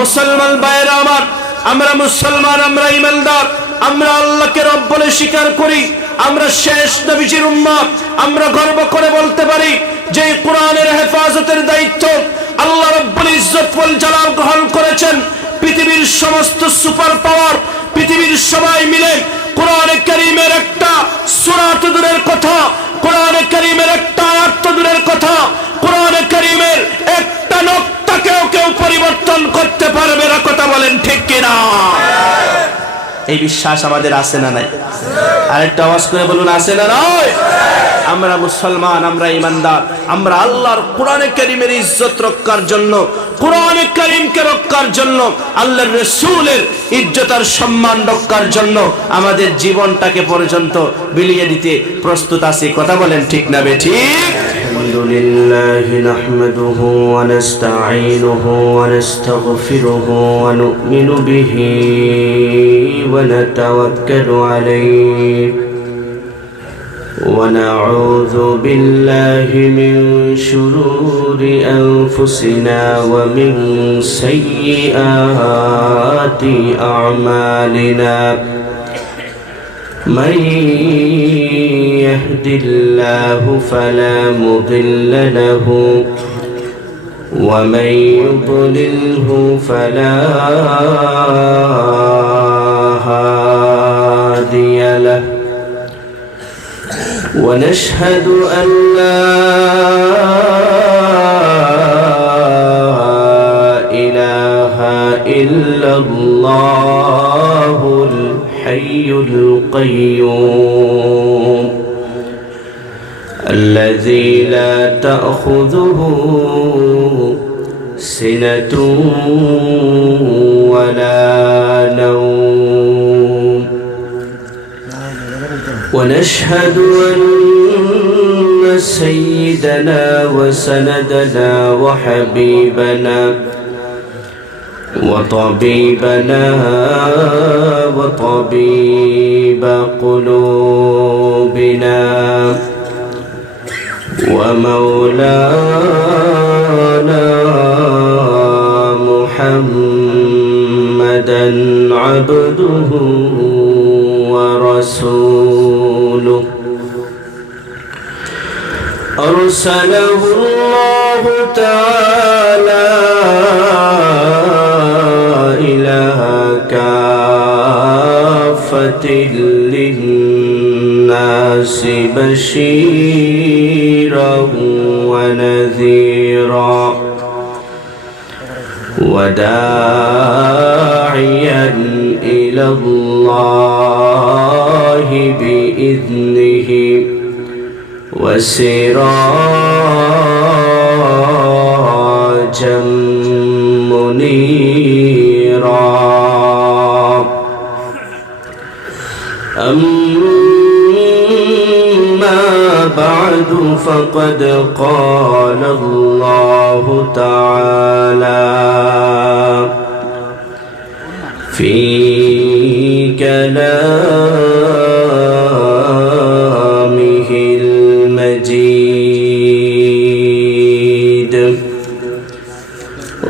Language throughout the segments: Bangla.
মুসলমান ভাইরা আমার, আমরা মুসলমান, আমরা ঈমানদার, আমরা আল্লাহকে রব বলে স্বীকার করি, আমরা শেষ নবীজির উম্মত। আমরা গর্ব করে বলতে পারি যে কোরআনের হেফাজতের দায়িত্ব আল্লাহ রাব্বুল ইজ্জত ওয়াল জালাল গ্রহণ করেছেন। পৃথিবীর সমস্ত সুপার পাওয়ার, পৃথিবীর সবাই মিলে কোরআনে কারীমের একটা সূরা তো দূরের কথা, কোরআনে কারীমের একটা আয়াত তো দূরের কথা, কোরআনে কারীমের একটা নক্তাকেও কেউ পরিবর্তন করতে পারবে না। কথা বলেন ঠিক কিনা? এই বিশ্বাস আমাদের আছে না নাই? আরেকটা আওয়াজ করে বলুন, আছে না নাই? আমরা মুসলমান, আমরা ঈমানদার, আমরা আল্লাহর কোরআনে কারীমের ইজ্জত রক্ষার জন্য, কোরআনে কারীমকে রক্ষার জন্য, আল্লাহর রাসূলের ইজ্জত আর সম্মান রক্ষার জন্য আমাদের জীবনটাকে পর্যন্ত বিলিয়ে দিতে প্রস্তুত আছি। কথা বলেন ঠিক না বেঠিক? আলহামদুলিল্লাহ নাহমাদুহু ওয়া নাস্তাঈনুহু ওয়া নাস্তাগফিরুহু ওয়া নু'মিনু বিহি ওয়া নাতাওয়াক্কালু আলাইহি ونعوذ بالله من شرور أنفسنا ومن سيئات أعمالنا من يهد الله فلا مضل له ومن يضلله فلا هادي له ونشهد أن لا إله إلا الله الحي القيوم الذي لا تأخذه سنة ولا نوم ونشهد أن سيدنا وسندنا وحبيبنا وطبيبنا وطبيب قلوبنا ومولانا محمدا عبده ورسوله أرسله الله تعالى إلى كافة للناس بشيرا ونذيرا وداعيا إلى الله بإذنه وسراجا منيرا أما بعد فقد قال الله تعالى في كلامه المجيد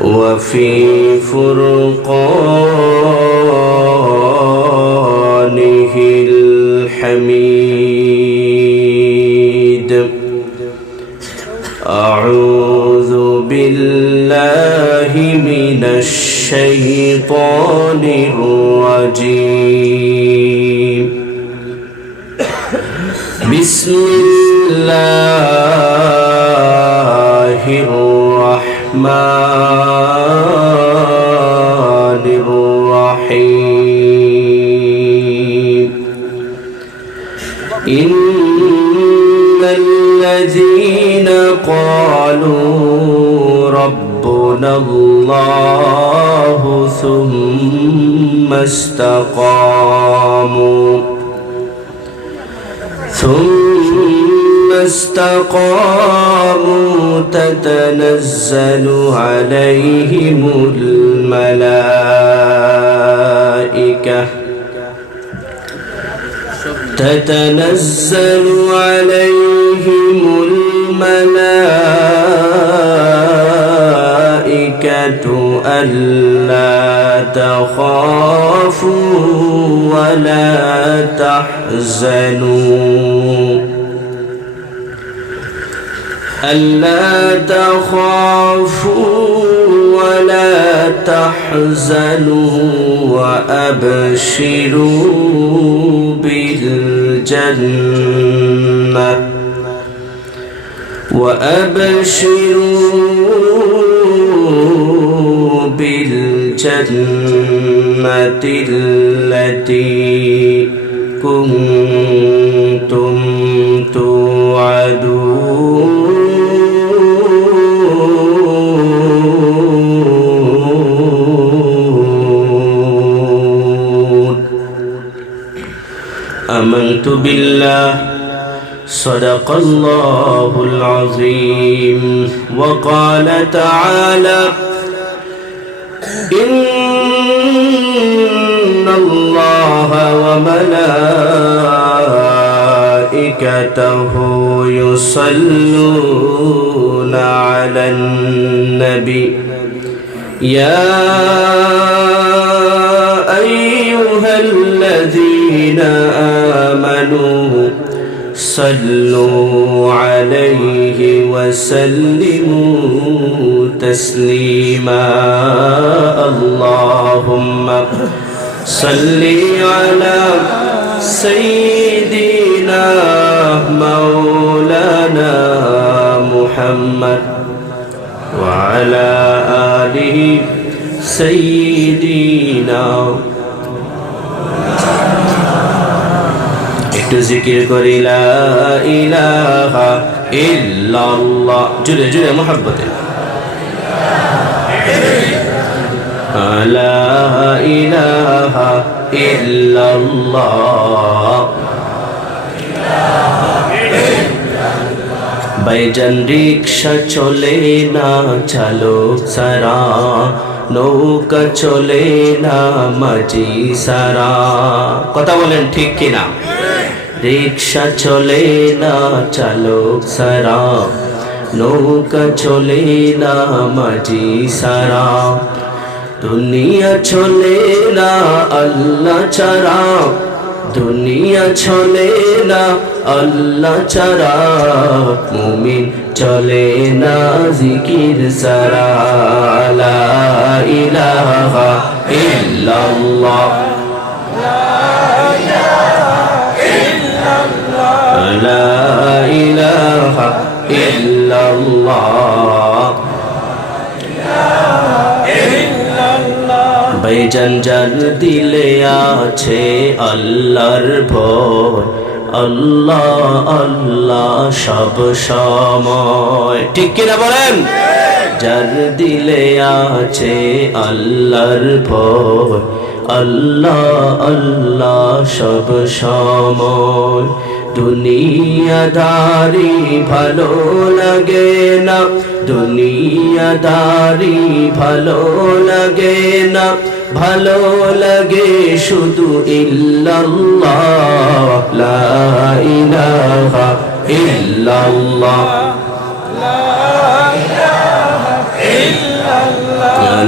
وفي فرقانه الحميد أعوذ بالله من الشيطان الرجيم بسم الله الرحمن الرحيم إن الذين قالوا ربنا الله ثم استقاموا تتنزل عليهم الملائكة ألا تخافوا ولا تحزنوا ألا تخافوا ولا تحزنوا وأبشروا بالجنة التي كنتم توعدون آمنت بالله صدق الله العظيم وقال تعالى إن الله وملائكته يصلون على النبي يا أيها الذين آمنوا صلوا عليه وسلموا تسليما اللهم صل على سيدنا مولانا محمد وعلى آله سيدنا একটু জিকির করি লা ইলাহা ইল্লাল্লাহ জুড়ে জুড়ে মুহাব্বতে লা ইলাহা ইল্লাল্লাহ ভাইজান রিকশা চলে না চালক সারা নৌকা চলে না মাঝি সারা কথা বলেন ঠিক কিনা রিকশা চলে না চালক সারা নৌকা চলে না মাঝি সারা দুনিয়া চলে না আল্লাহ ছাড়া দুনিয়া চলে না আল্লাহ ছাড়া মুমিন চলে না জিকির সারা লা ইলাহা ইল্লাল্লাহ লা ইলাহা ইল্লাল্লাহ ভাইজান যার দিলে আছে আল্লাহর ভয় আল্লাহ আল্লাহ সব সময় ঠিক কিনা বলেন যার দিলে আছে আল্লাহর ভয় আল্লাহ আল্লাহ সব সময় দুনিয়াদারি ভালো লাগে না দুনিয়াদারি ভালো লাগে না ভালো লাগে শুধু ইল্লাল্লাহ লা ইলাহা ইল্লাল্লাহ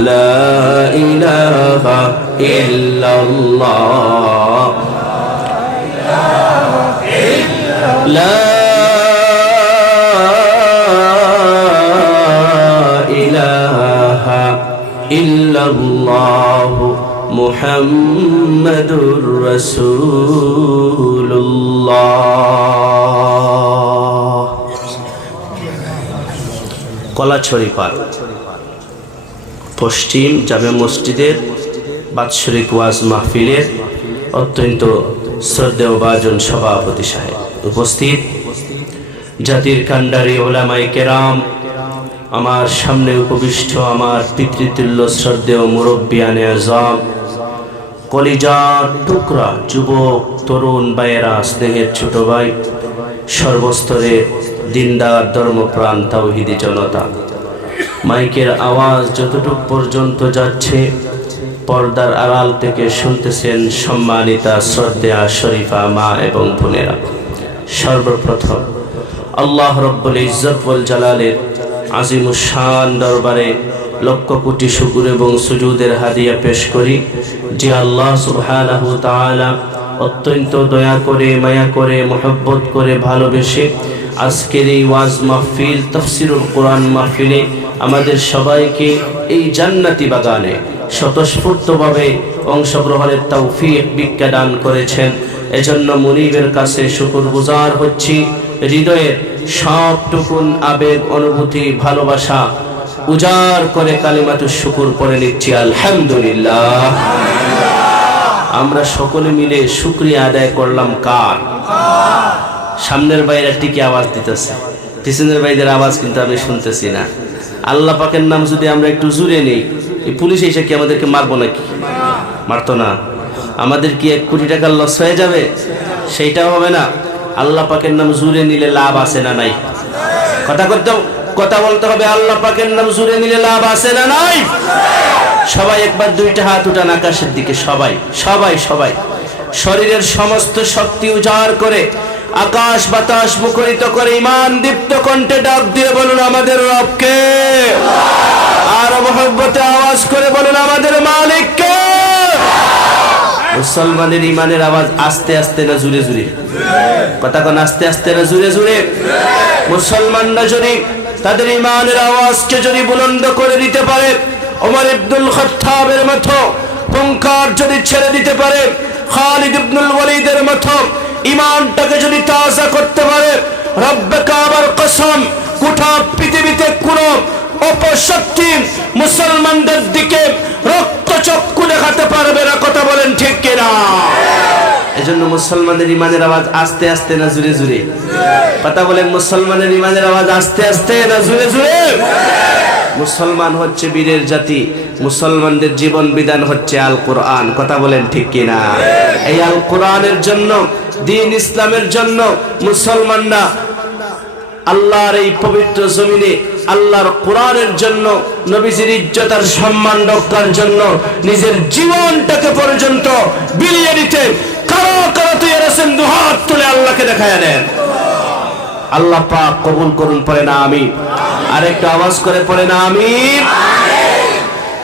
লা ইলাহা ইল্লাল্লাহ লা ইলাহা ইল্লাল্লাহ মুহাম্মাদুর রাসূলুল্লাহ কলাছড়ি পার পশ্চিম জামে মসজিদের বাৎসরিক ওয়াজ মাহফিলের অত্যন্ত শ্রদ্ধেয় ভাজন সভাপতি সাহেব উপস্থিত জাতির কান্ডারি ওলামায়ে কেরাম আমার সামনে উপবিষ্ট আমার পিতৃতুল্য শ্রদ্ধেয় মুরব্বিয়ানে আযম কলিজার টুকরা যুবক তরুণ ভাইয়েরা স্নেহের ছোট ভাই সর্বস্তরে দিনদার ধর্মপ্রাণ তাওহীদি জনতা মাইকের আওয়াজ যতটুক পর্যন্ত যাচ্ছে পর্দার আড়াল থেকে শুনতেছেন সম্মানিতা শ্রদ্ধেয়া শরীফা মা এবং বোনেরা সর্বপ্রথম আল্লাহ রব্বুল ইজ্জত ওয়াল জালালের আজিমুশ শান দরবারে লক্ষ কোটি শুকর এবং সুজুদের হাদিয়া পেশ করি যে আল্লাহ সুবহানাহু ওয়া তাআলা অত্যন্ত দয়া করে, মায়া করে, মহব্বত করে, ভালোবেসে আজকের এই ওয়াজ মাহফিল, তাফসীরুল কোরআন মাহফিলে আমাদের সবাইকে এই জান্নাতি বাগানে স্বতঃস্ফূর্তভাবে অংশগ্রহণের তৌফিক ভিক্ষা দান করেছেন। এজন্য মুনিবের কাছে শুকরগুজার হচ্ছি। হৃদয়ের সবটুকুন আবেগ, অনুভূতি, ভালোবাসা উজাড় করে কালিমাতুশ শুকর পড়ে নিচ্ছি আলহামদুলিল্লাহ। আমরা সকলে মিলে শুকরিয়া আদায় করলাম কার? সামনের বাইরে টিকে আওয়াজ দিতেছে, পিছনের বাইরের আওয়াজ কিন্তু আমি শুনতেছি না। আল্লাহ পাকের নাম যদি আমরা একটু জুড়ে নেই, এই পুলিশ এসে কি আমাদেরকে মারবো নাকি? মারতো না। আমাদের কি 1 কোটি টাকার লস হয়ে যাবে? সেইটাও হবে না। আল্লাহ পাকের নাম জুড়ে নিলে লাভ আছে না নাই? কথা বলতে হবে। আল্লাহ পাকের নাম জুড়ে নিলে লাভ আছে না নাই? সবাই একবার 2টা হাত উঠান আকাশের দিকে। সবাই সবাই সবাই শরীরের সমস্ত শক্তি উজাড় করে আকাশ বাতাস মুখরিত করে ঈমান দীপ্ত কণ্ঠে ডাক দিয়ে বলুন আমাদের রবকে। আর মহব্বতে আওয়াজ করে বলুন আমাদের মালিককে। মুসলমানের ঈমানের আওয়াজ আস্তে আস্তে না জুড়ে জুড়ে? কথা কোন আস্তে আস্তে না জুড়ে জুড়ে? মুসলমানরা যদি তাদের ঈমানের আওয়াজকে যদি বুলন্দ করে দিতে পারে, ওমর ইবনুল খাত্তাবের মতো হুঙ্কার যদি ছেড়ে দিতে পারে, খালিদ ইবনুল ওয়ালিদের মতো ঈমানটাকে যদি তাজা করতে পারে, রব্বে কাবার কসম গোটা পৃথিবীতে কোনো অপশক্তি মুসলমানদের দিকে রক্তচক্ষু দেখাতে পারবে না। কথা বলেন ঠিক কিনা? এজন্য মুসলমানের ঈমানের আওয়াজ আস্তে আস্তে না জুড়ে জুড়ে? কথা বলেন, মুসলমানের ঈমানের আওয়াজ আস্তে আস্তে না জুড়ে জুড়ে? মুসলমান হচ্ছে বীরের জাতি। মুসলমানদের জীবন বিধান হচ্ছে আল কোরআন। কথা বলেন ঠিক কিনা? এই আল কোরআনের জন্য, দ্বীন ইসলামের জন্য মুসলমানরা আল্লাহর এই পবিত্র জমিনে আল্লাহর কোরআনের জন্য, নবীজির ইজ্জত আর সম্মান রক্ষার জন্য নিজের জীবনটাকে পর্যন্ত বিলিয়ে দিতে কারো কারো তৈরি আছেন। দুহাত তুলে আল্লাহকে দেখায় দেন। আল্লাহ পাক কবুল করুন। পড়ে না আমিন? আরেকটা আওয়াজ করে পড়ে না আমিন?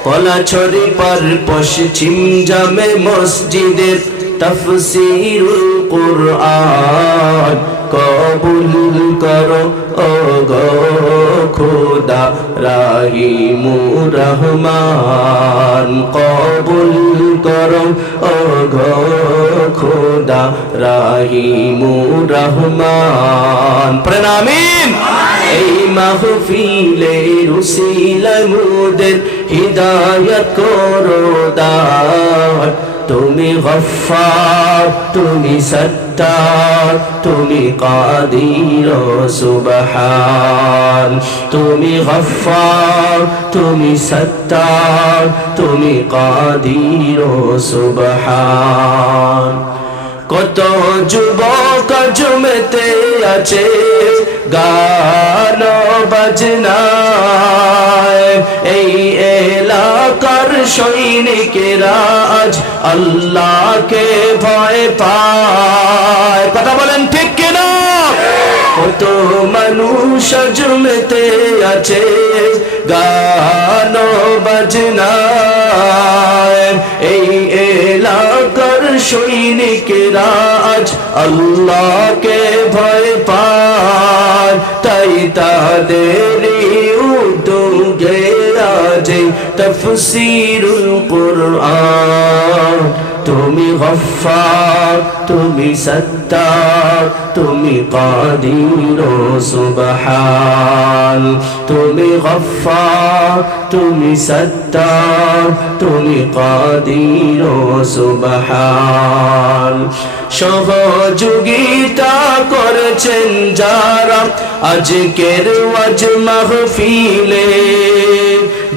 কলাছড়ি পার পশ্চিম জামে মসজিদের তাফসীরুল কুরআন কবুল করো ও গো খোদা রাহিমুর রহমান। কবুল করো ও গো খোদা রাহিমুর রহমান। পড়ে না আমিন? এই মাহফিলের উসিলায় মোদের হিদায়াত করো দান। তুমি গফফার, তুমি সত্তার, তুমি কাদির সুবহান। তুমি গফফার, তুমি সত্তার, তুমি কাদির সুবহান। কত যুবক জমেতে আছে গান বাজনায়, এই এলাকার সৈনিকেরা আজ আল্লাহকে ভয় পায়। কথা বলেন ঠিক কিনা? কত মানুষ জমেতে আছে গান বাজনায়, এই এলাকার সৈনিকেরা আজ আল্লাহকে ভয় পায়। তাই তাদের উদ্যোগে আজ তাফসীরুল কুরআন। তুমি গফফার, তুমি সত্তার, তুমি কাদির সুবহান। তুমি গফফার, তুমি সত্তার, তুমি কাদির সুবহান। সহযোগিতা করেছেন যারা আজকের ওয়াজ মাহফিলে,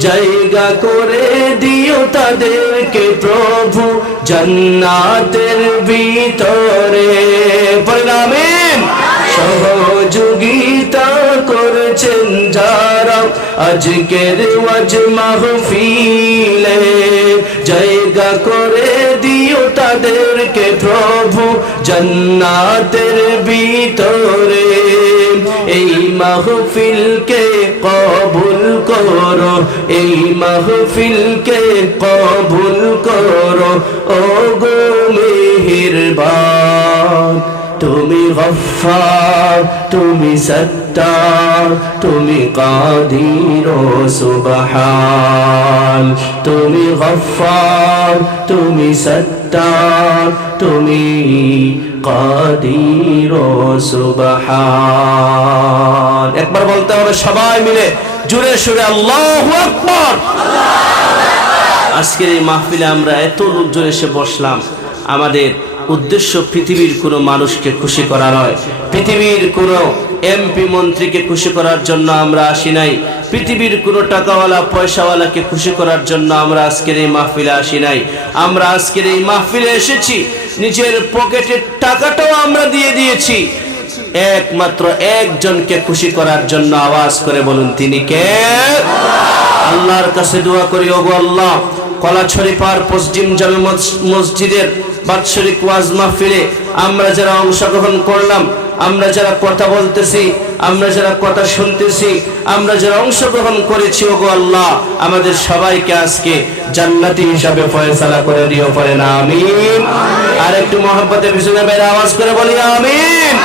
জায়গা করে দিও তাদেরকে প্রভু জান্নাতের ভিতরে। পড়েন আমিন? সহযোগিতা করেছেন যারা আজকের ওয়াজ মাহফিলে, জায়গা করে দিও তাদেরকে প্রভু জান্নাতের ভিতরে। এই মাহফিলকে কবুল করো, এই মাহফিলকে কবুল করো ও গো মেহেরবান। তুমি গফফার, তুমি সত্তার, তুমি কাদির ও সুবহান। তুমি গফফার, তুমি সত্তার, তুমি কাদির ও সুবহান। একবার বলতে হবে সবাই মিলে জোরে সুরে আল্লাহু আকবার। আজকের এই মাহফিলে আমরা এত লোকজন এসে বসলাম, আমাদের উদ্দেশ্য পৃথিবীর কোনো মানুষকে খুশি করা নয়, পৃথিবীর কোনো এমপি মন্ত্রীকে খুশি করার জন্য আমরা আসি নাই, পৃথিবীর কোনো টাকাওয়ালা পয়সাওয়ালাকে খুশি করার জন্য আমরা আজকের এই মাহফিলে আসি নাই। আমরা আজকের এই মাহফিলে এসেছি, নিজের পকেটের টাকাটাও আমরা দিয়ে দিয়েছি একমাত্র একজনকে খুশি করার জন্য। আওয়াজ করে বলুন তিনি কে? আল্লাহর কাছে দোয়া করি, ওগো আল্লাহ, কলাছড়ি পার পশ্চিম জামে মসজিদের বাৎসরিক ওয়াজ মাহফিলে আমরা যারা অংশগ্রহণ করলাম, আমরা যারা কথা বলতেছি, আমরা যারা কথা শুনতেছি, আমরা যারা অংশগ্রহণ করেছি, ওগো আল্লাহ আমাদের সবাইকে আজকে জান্নাতি হিসাবে ফয়সালা করে দিও, পড়ে না আমিন। আর একটু মহব্বতের পিছনে বাইরে আওয়াজ করে বলি আমিন।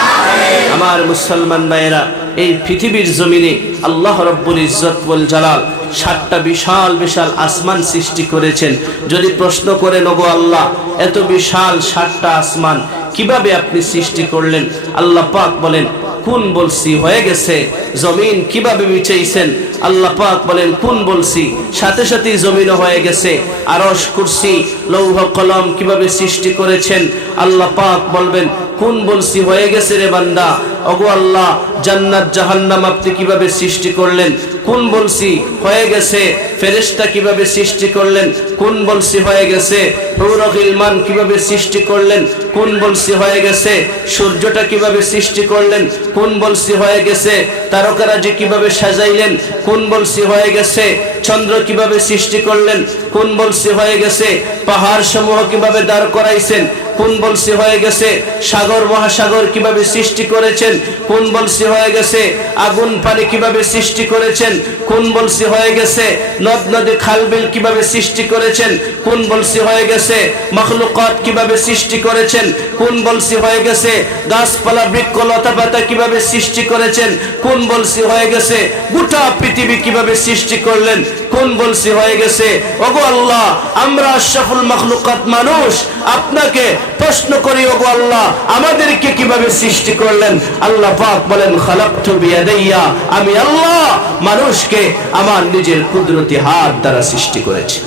আমার মুসলমান ভাইয়েরা, এই পৃথিবীর জমিনে আল্লাহ রব্বুল ইজ্জত ওয়াল জালাল 7টা বিশাল বিশাল আসমান সৃষ্টি করেছেন। যদি প্রশ্ন করেন ওগো আল্লাহ, এত বিশাল 7টা আসমান কিভাবে আপনি সৃষ্টি করলেন? আল্লাহ পাক বলেন, কোন বলছি হয়ে গেছে। জমিন কিভাবে বিছাইছেন? আল্লাহ পাক বলেন, কোন বলছি সাথে সাথেই জমিন হয়ে গেছে। আরশ কুরসি লৌহ কলম কিভাবে সৃষ্টি করেছেন? আল্লাহ পাক বলবেন, কোন বলছি হয়ে গেছে রে বান্দা। ওগো আল্লাহ, জান্নাত জাহান্নাম আপনি কিভাবে সৃষ্টি করলেন? কোন বলছি হয়ে গেছে। ফেরেশতা কিভাবে সৃষ্টি করলেন? কোন বলছি হয়ে গেছে। হুরুল ইলমান কিভাবে সৃষ্টি করলেন? কোন বলছি হয়ে গেছে। সূর্যটা কিভাবে সৃষ্টি করলেন? কোন বলছি হয়ে গেছে। তারকারাজি কিভাবে সাজাইলেন? কোন বলছি হয়ে গেছে। চন্দ্র কিভাবে সৃষ্টি করলেন? কোন বলছি হয়ে গেছে। পাহাড় সমূহ কিভাবে দাঁড় করাইছেন? কোন বলছি হয়ে গেছে। সাগর মহাসাগর কিভাবে সৃষ্টি করেছেন? কোন বলছি হয়ে গেছে। আগুন পানি কিভাবে সৃষ্টি করেছেন? কোন বলছি হয়ে গেছে। নদ নদী খালবিল কিভাবে সৃষ্টি করেছেন? কোন বলছি হয়ে গেছে। মাখলুকাত কিভাবে সৃষ্টি করেছেন? কোন বলছি হয়ে গেছে। গাছপালা বৃক্ষ লতা পাতা কিভাবে সৃষ্টি করেছেন? কোন বলছি হয়ে গেছে। গোটা পৃথিবী কিভাবে সৃষ্টি করলেন? কোন বলছি হয়ে গেছে। ওগো আল্লাহ, আমরা আশরাফুল মাখলুকাত মানুষ আপনাকে প্রশ্ন করি, ওগো আল্লাহ আমাদেরকে কিভাবে সৃষ্টি করলেন? আল্লাহ পাক বলেন, খালাকতু বিয়াদাইয়া, আমি আল্লাহ মানুষকে আমার নিজের কুদরতি হাত দ্বারা সৃষ্টি করেছি।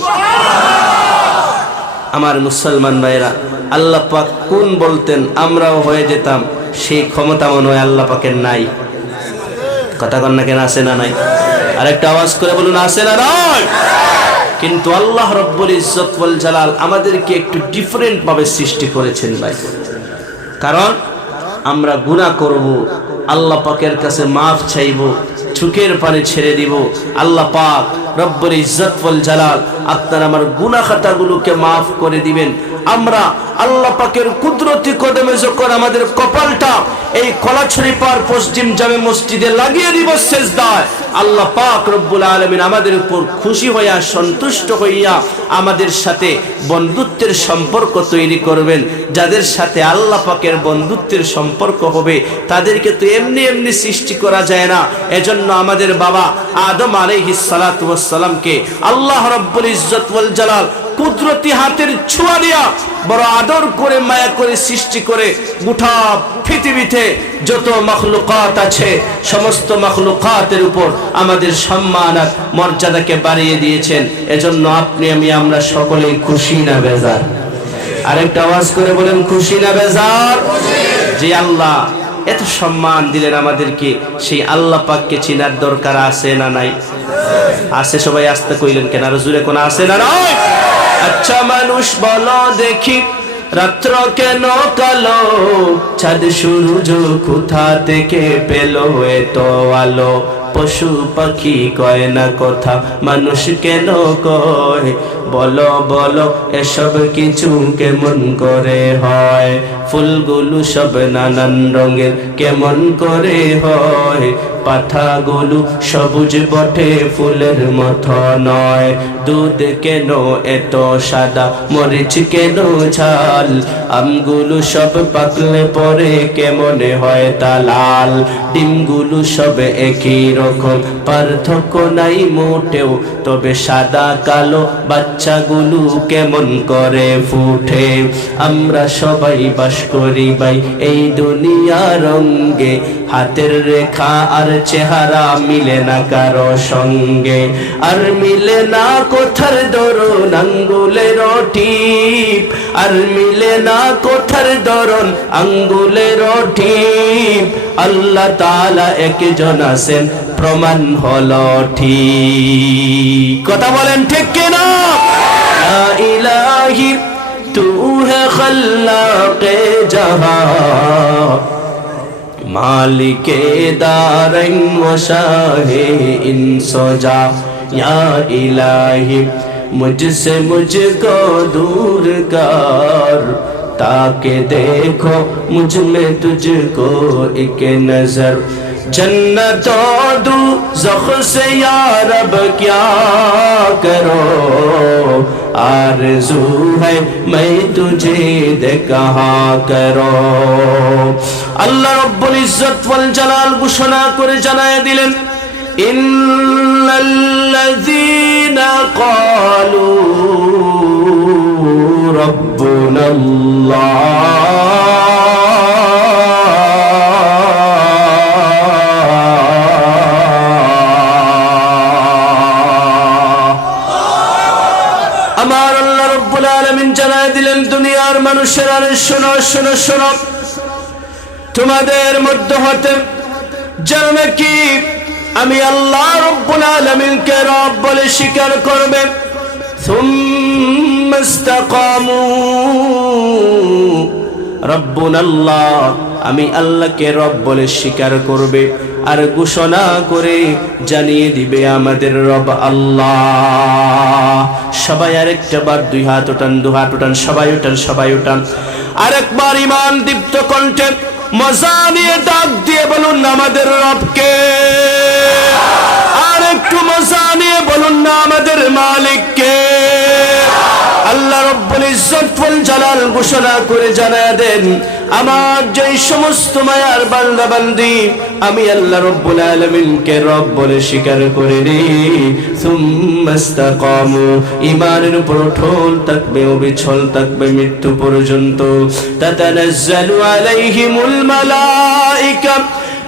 আমার মুসলমান ভাইরা, আল্লাহ পাক কোন বলতেন আমরাও হয়ে যেতাম, সেই ক্ষমতা মনে হয় আল্লাহ পাকের নাই। কথা কন্যা কেন আছে না নাই? আরেকটা আওয়াজ করে বলুন, আছে না নাই? কিন্তু আল্লাহ রব্বুল ইজ্জত ওয়াল জালাল আমাদেরকে একটু ডিফারেন্ট ভাবে সৃষ্টি করেছেন ভাই। কারণ আমরা গুনাহ করব, আল্লাহ পাকের কাছে মাফ চাইব, চোখের পানি ছেড়ে দিব। আল্লাহ পাক রব্বুল ইজ্জত ওয়াল জালাল আপনার আমার গুনাহ খাতাগুলোকে মাফ করে দিবেন। আমরা আল্লাহ পাকের কুদরতি কদমে যখন আমাদের কপালটা এই কলাছড়ি পার পশ্চিম জামে মসজিদে লাগিয়ে দিব সেজদায়, আল্লাহ পাক রব্বুল আলামিন আমাদের উপর খুশি হইয়া সন্তুষ্ট হইয়া আমাদের সাথে বন্ধুত্বের সম্পর্ক তৈরি করবেন। যাদের সাথে আল্লাহ পাকের বন্ধুত্বের সম্পর্ক হবে তাদেরকে তো এমনি এমনি সৃষ্টি করা যায় না। এজন্য আমাদের বাবা আদম আলাইহিস সালাতু ওয়াস সালামকে আল্লাহ রব্বুল ইজ্জত ওয়াল জালাল কুদরতি হাতের ছোঁয়া দিয়া বড় আদর করে মায়া করে সৃষ্টি করে গোটা পৃথিবীতে যত মাখলুকাত আছে সমস্ত মাখলুকাতের উপর আমাদের সম্মান আর মর্যাদাকে বাড়িয়ে দিয়েছেন। এজন্য আপনি আমি আমরা সকলেই খুশি না বেজার? আরেকটা আওয়াজ করে বলেন, খুশি না বেজার? যে আল্লাহ এত সম্মান দিলেন আমাদেরকে, সেই আল্লাহ পাককে চিনার দরকার আছে না নাই? আছে। সবাই আসতে কইলেন কেন? আর জুড়ে কোন আছে না নাই? আচ্ছা মানুষ বলো দেখি, রাত্র কেন কালো, চাঁদ সূর্য কোথা থেকে পেলো এত আলো? পশু পাখি কয় না কথা, মানুষ কেন কয় বলো বলো এসব কিছু কেমন করে হয়? ফুলগুলো সব নানান রঙের কেমন করে হয়? পাতাগুলো সবুজ বটে ফুলের মতো নয়। দুধ কেন এত সাদা, মরিচ কেন ঝাল? আমগুলো সব পাকলে পরে কেমনে হয় তা লাল? ডিমগুলো সব একই রকম, পার্থক্য নাই মোটেও, তবে সাদা কালো বাচ্চাগুলো কেমন করে ফুটে? আমরা সবাই বাস করি ভাই এই দুনিয়া রঙ্গে, হাতের রেখা আর চেহারা মিলে না কারো সঙ্গে। আর মিলে না কোথার দরুন আঙ্গুলের টিপ, আর মিলে না কোথার দরুন আঙ্গুলের টিপ। আল্লাহ তাআলা একজন আছেন, প্রমাণ হলো ঠিক। কথা বলেন ঠিক কিনা? লা ইলাহি তু হে খাল্লাকে জাহান, मालिके दारैन व शाहे इंसोजा। या इलाही मुझसे मुझको दूर कर, ताके देखो मुझ में तुझको एक नजर। जन्नत दोज़ख से या रब क्या करो, आरज़ू है मैं तुझे देखा करो। আল্লাহ রব্বুল ইজ্জত ওয়াল জালাল ঘোষণা করে জানায় দিলেন, ইন্নাল্লাযীনা ক্বালু রাব্বুনাল্লাহ আমার আল্লাহ রব্বুল আলামিন জানায় দিলেন, দুনিয়ার মানুষেরা শোনো শোনো শোনো, তোমাদের মধ্য হতে যেন নাকি আমি আল্লাহ রব্বুল আলামিনকে রব বলে স্বীকার করবে, সুম্মা ইসতাকামু রব্বুনাল্লাহ, আমি আল্লাহকে রব বলে স্বীকার করবে আর ঘোষণা করে জানিয়ে দিবে আমাদের রব আল্লাহ। সবাই আরেকটা বার দুই হাত ওঠান, দু হাত ওঠান, সবাই ওঠান, সবাই ওঠান। আরেকবার ঈমান দীপ্ত কণ্ঠে মজা নিয়ে ডাক দিয়ে বলুন না আমাদের রবকে। আর একটু মজা নিয়ে বলুন না আমাদের মালিককে। আল্লাহ রব্বুল ইজ্জত ওয়াল জালাল ঘোষণা করে জানায় দেন, আমার যেই সমস্ত মায়ার বান্দা বান্দি আমি আল্লাহ রব্বুল আলামিনকে রব বলে স্বীকার করে রে, সুম্মা ইসতাকামু, ঈমানের উপর অটল থাকবে, অবিচল থাকবে মৃত্যু পর্যন্ত। তাতানাজ্জালু আলাইহিমুল মালাইকা,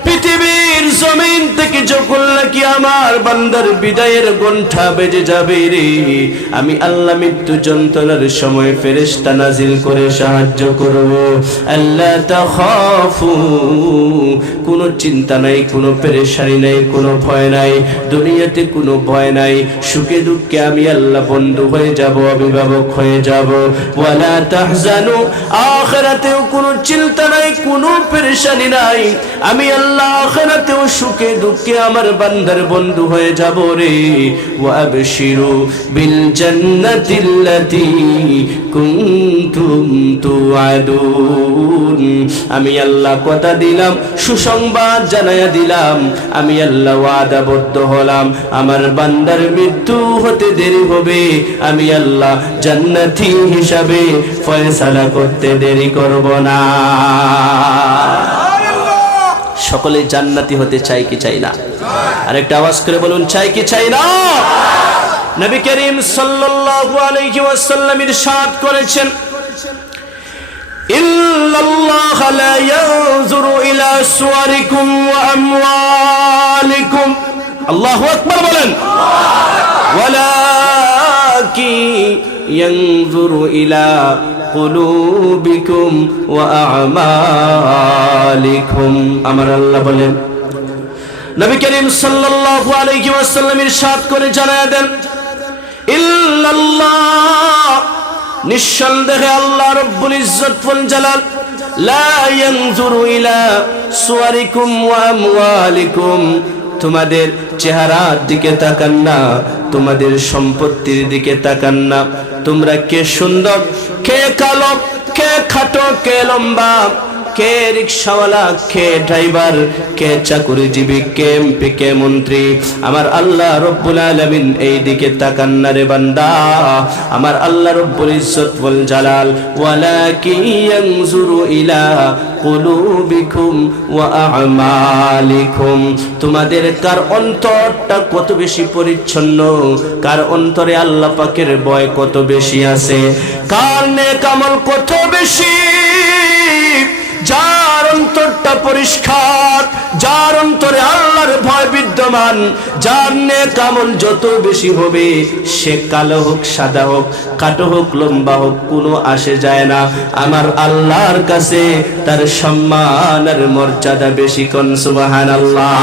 পৃথিবীর জমিন থেকে যখন নাকি আমার বান্দার বিদায়ের ঘণ্টা বেজে যাবে রে, আমি আল্লাহ মৃত্যু যন্ত্রণার সময় ফেরেশতা নাজিল করে সাহায্য করব। আল্লাহ তাখাফু, কোনো চিন্তা নাই, কোনো পেরেশানি নাই, কোনো ভয় নাই, দুনিয়াতে কোনো ভয় নাই। সুখে দুঃখে আমি আল্লাহ বন্ধু হয়ে যাব, অভিভাবক হয়ে যাব। ওয়ালা তাহজানু, আখিরাতেও কোনো চিন্তা নাই, কোনো পেরেশানি নাই, আমি আল্লাহ আখিরাতেও সুখে দুঃখে আমার বান্দার বন্ধু হয়ে যাব রে। ওয়াবশিরু বিল জান্নাতিল্লাতী কুনতুম তুআদুন, আমি আল্লাহ কথা দিলাম, সুসংবাদ জানায়া দিলাম, আমি আল্লাহ ওয়াদাবদ্ধ হলাম, আমার বান্দার মৃত্যু হতে দেরি হবে, আমি আল্লাহ জান্নাতি হিসাবে ফয়সালা করতে দেরি করব না। সকলে জান্নাতি হতে চাই কি চাই না? আরেকটা আওয়াজ করে বলুন, চাই কি চাই না? নবী করিম সাল্লাল্লাহু আলাইহি ওয়াসাল্লাম ইরশাদ করেছেন, ইন্নাল্লাহ লা ইয়ানজুরু ইলা সুওয়ারিকুম ওয়া আমওয়ালিকুম, আল্লাহু আকবার বলেন, ওয়ালাকিন ইয়ানজুরু ইলা কুলুবিকুম ওয়া আমালিকুম। আমার আল্লাহ বলেন, নবী করিম সাল্লাল্লাহু আলাইহি ওয়াসাল্লাম ইরশাদ করে জানায় দেন, ইল্লাল্লাহ, নিঃসন্দেহে আল্লাহ রব্বুল ইজ্জত ওয়াল জালাল লা ইয়ানজুরু ইলা সুওয়ারিকুম ওয়া আমওয়ালিকুম, তোমাদের চেহারার দিকে তাকান না, তোমাদের সম্পত্তির দিকে তাকান না। তোমরা কে সুন্দর, কে কালো, কে খাটো, কে লম্বা, কে রিকশাওয়ালা, কে ড্রাইভার, কে চাকুরিজীবী, কে এমপি, কে মন্ত্রী, আমার আল্লাহ রব্বুল আলামিন এই দিকে তাকান না রে বান্দা। আমার আল্লাহ রব্বুল ইজ্জত ওয়াল জালাল ওয়ালাকিন ইয়ানজুরু ইলা কুলুবিকুম ওয়া আমালিকুম, তোমাদের কার অন্তরটা কত বেশি পরিচ্ছন্ন, কার অন্তরে আল্লাহ পাকের ভয় কত বেশি আছে, কার নেক আমল কত বেশি। যার অন্তরটা পরিষ্কার, যার অন্তরে আল্লাহর ভয় বিদ্যমান, যার নেক আমল যত বেশি হবে, সে কালো হোক, সাদা হোক, কাটো হোক, লম্বা হোক, কোনো আসে যায় না। আমার আল্লাহর কাছে তার সম্মান আর মর্যাদা বেশি। কোন সুবহানাল্লাহ।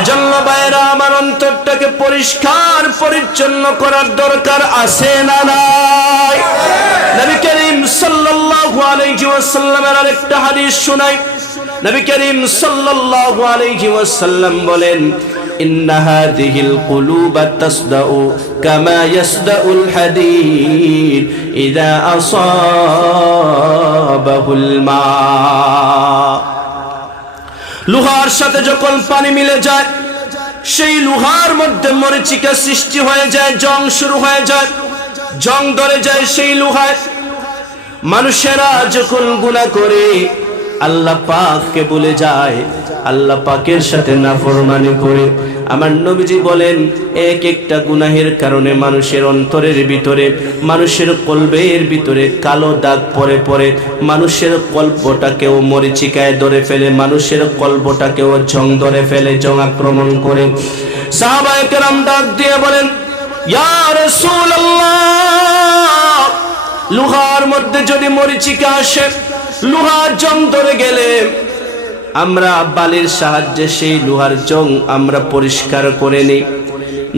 এজন্য ভাইরা আমার অন্তরটাকে পরিষ্কার পরিচ্ছন্ন করার দরকার আছে না নাই? নবী করিম সাল্লাল্লাহু আলাইহি ওয়াসাল্লামের আরেকটা হাদিস শুনাই। নবী করিম সাল্লাল্লাহু আলাইহি ওয়াসাল্লাম বলেন, ইন্না হাযিহিল কুলুবা তাসদাউ কামা ইয়াসদাউল হাদীদ ইযা আসাবাহুল মা। লোহার সাথে যখন পানি মিলে যায়, সেই লোহার মধ্যে মরিচিকা সৃষ্টি হয়ে যায়, জং শুরু হয়ে যায়, জং ধরে যায় সেই লোহায়। মানুষেরা যখন গুনাহ করে আল্লাহ পাককে ভুলে যায়, আল্লাহ পাকের সাথে নাফরমানি করে, আমার নবীজি বলেন এক একটা গুনাহের কারণে মানুষের অন্তরের ভিতরে, মানুষের কলবের ভিতরে কালো দাগ পড়ে পড়ে, মানুষের কল্পটাকেও মরিচিকায় ধরে ফেলে, মানুষের কল্পটাকেও জং ধরে ফেলে, জং আক্রমণ করে। সাহাবায়ে কেরাম ডাক দিয়ে বলেন, ইয়া রাসূলুল্লাহ, লোহার মধ্যে যদি মরিচিকা আসে, লোহার জং ধরে গেলে আমরা বালির সাহায্যে সেই লোহার জং আমরা পরিষ্কার করে নিই।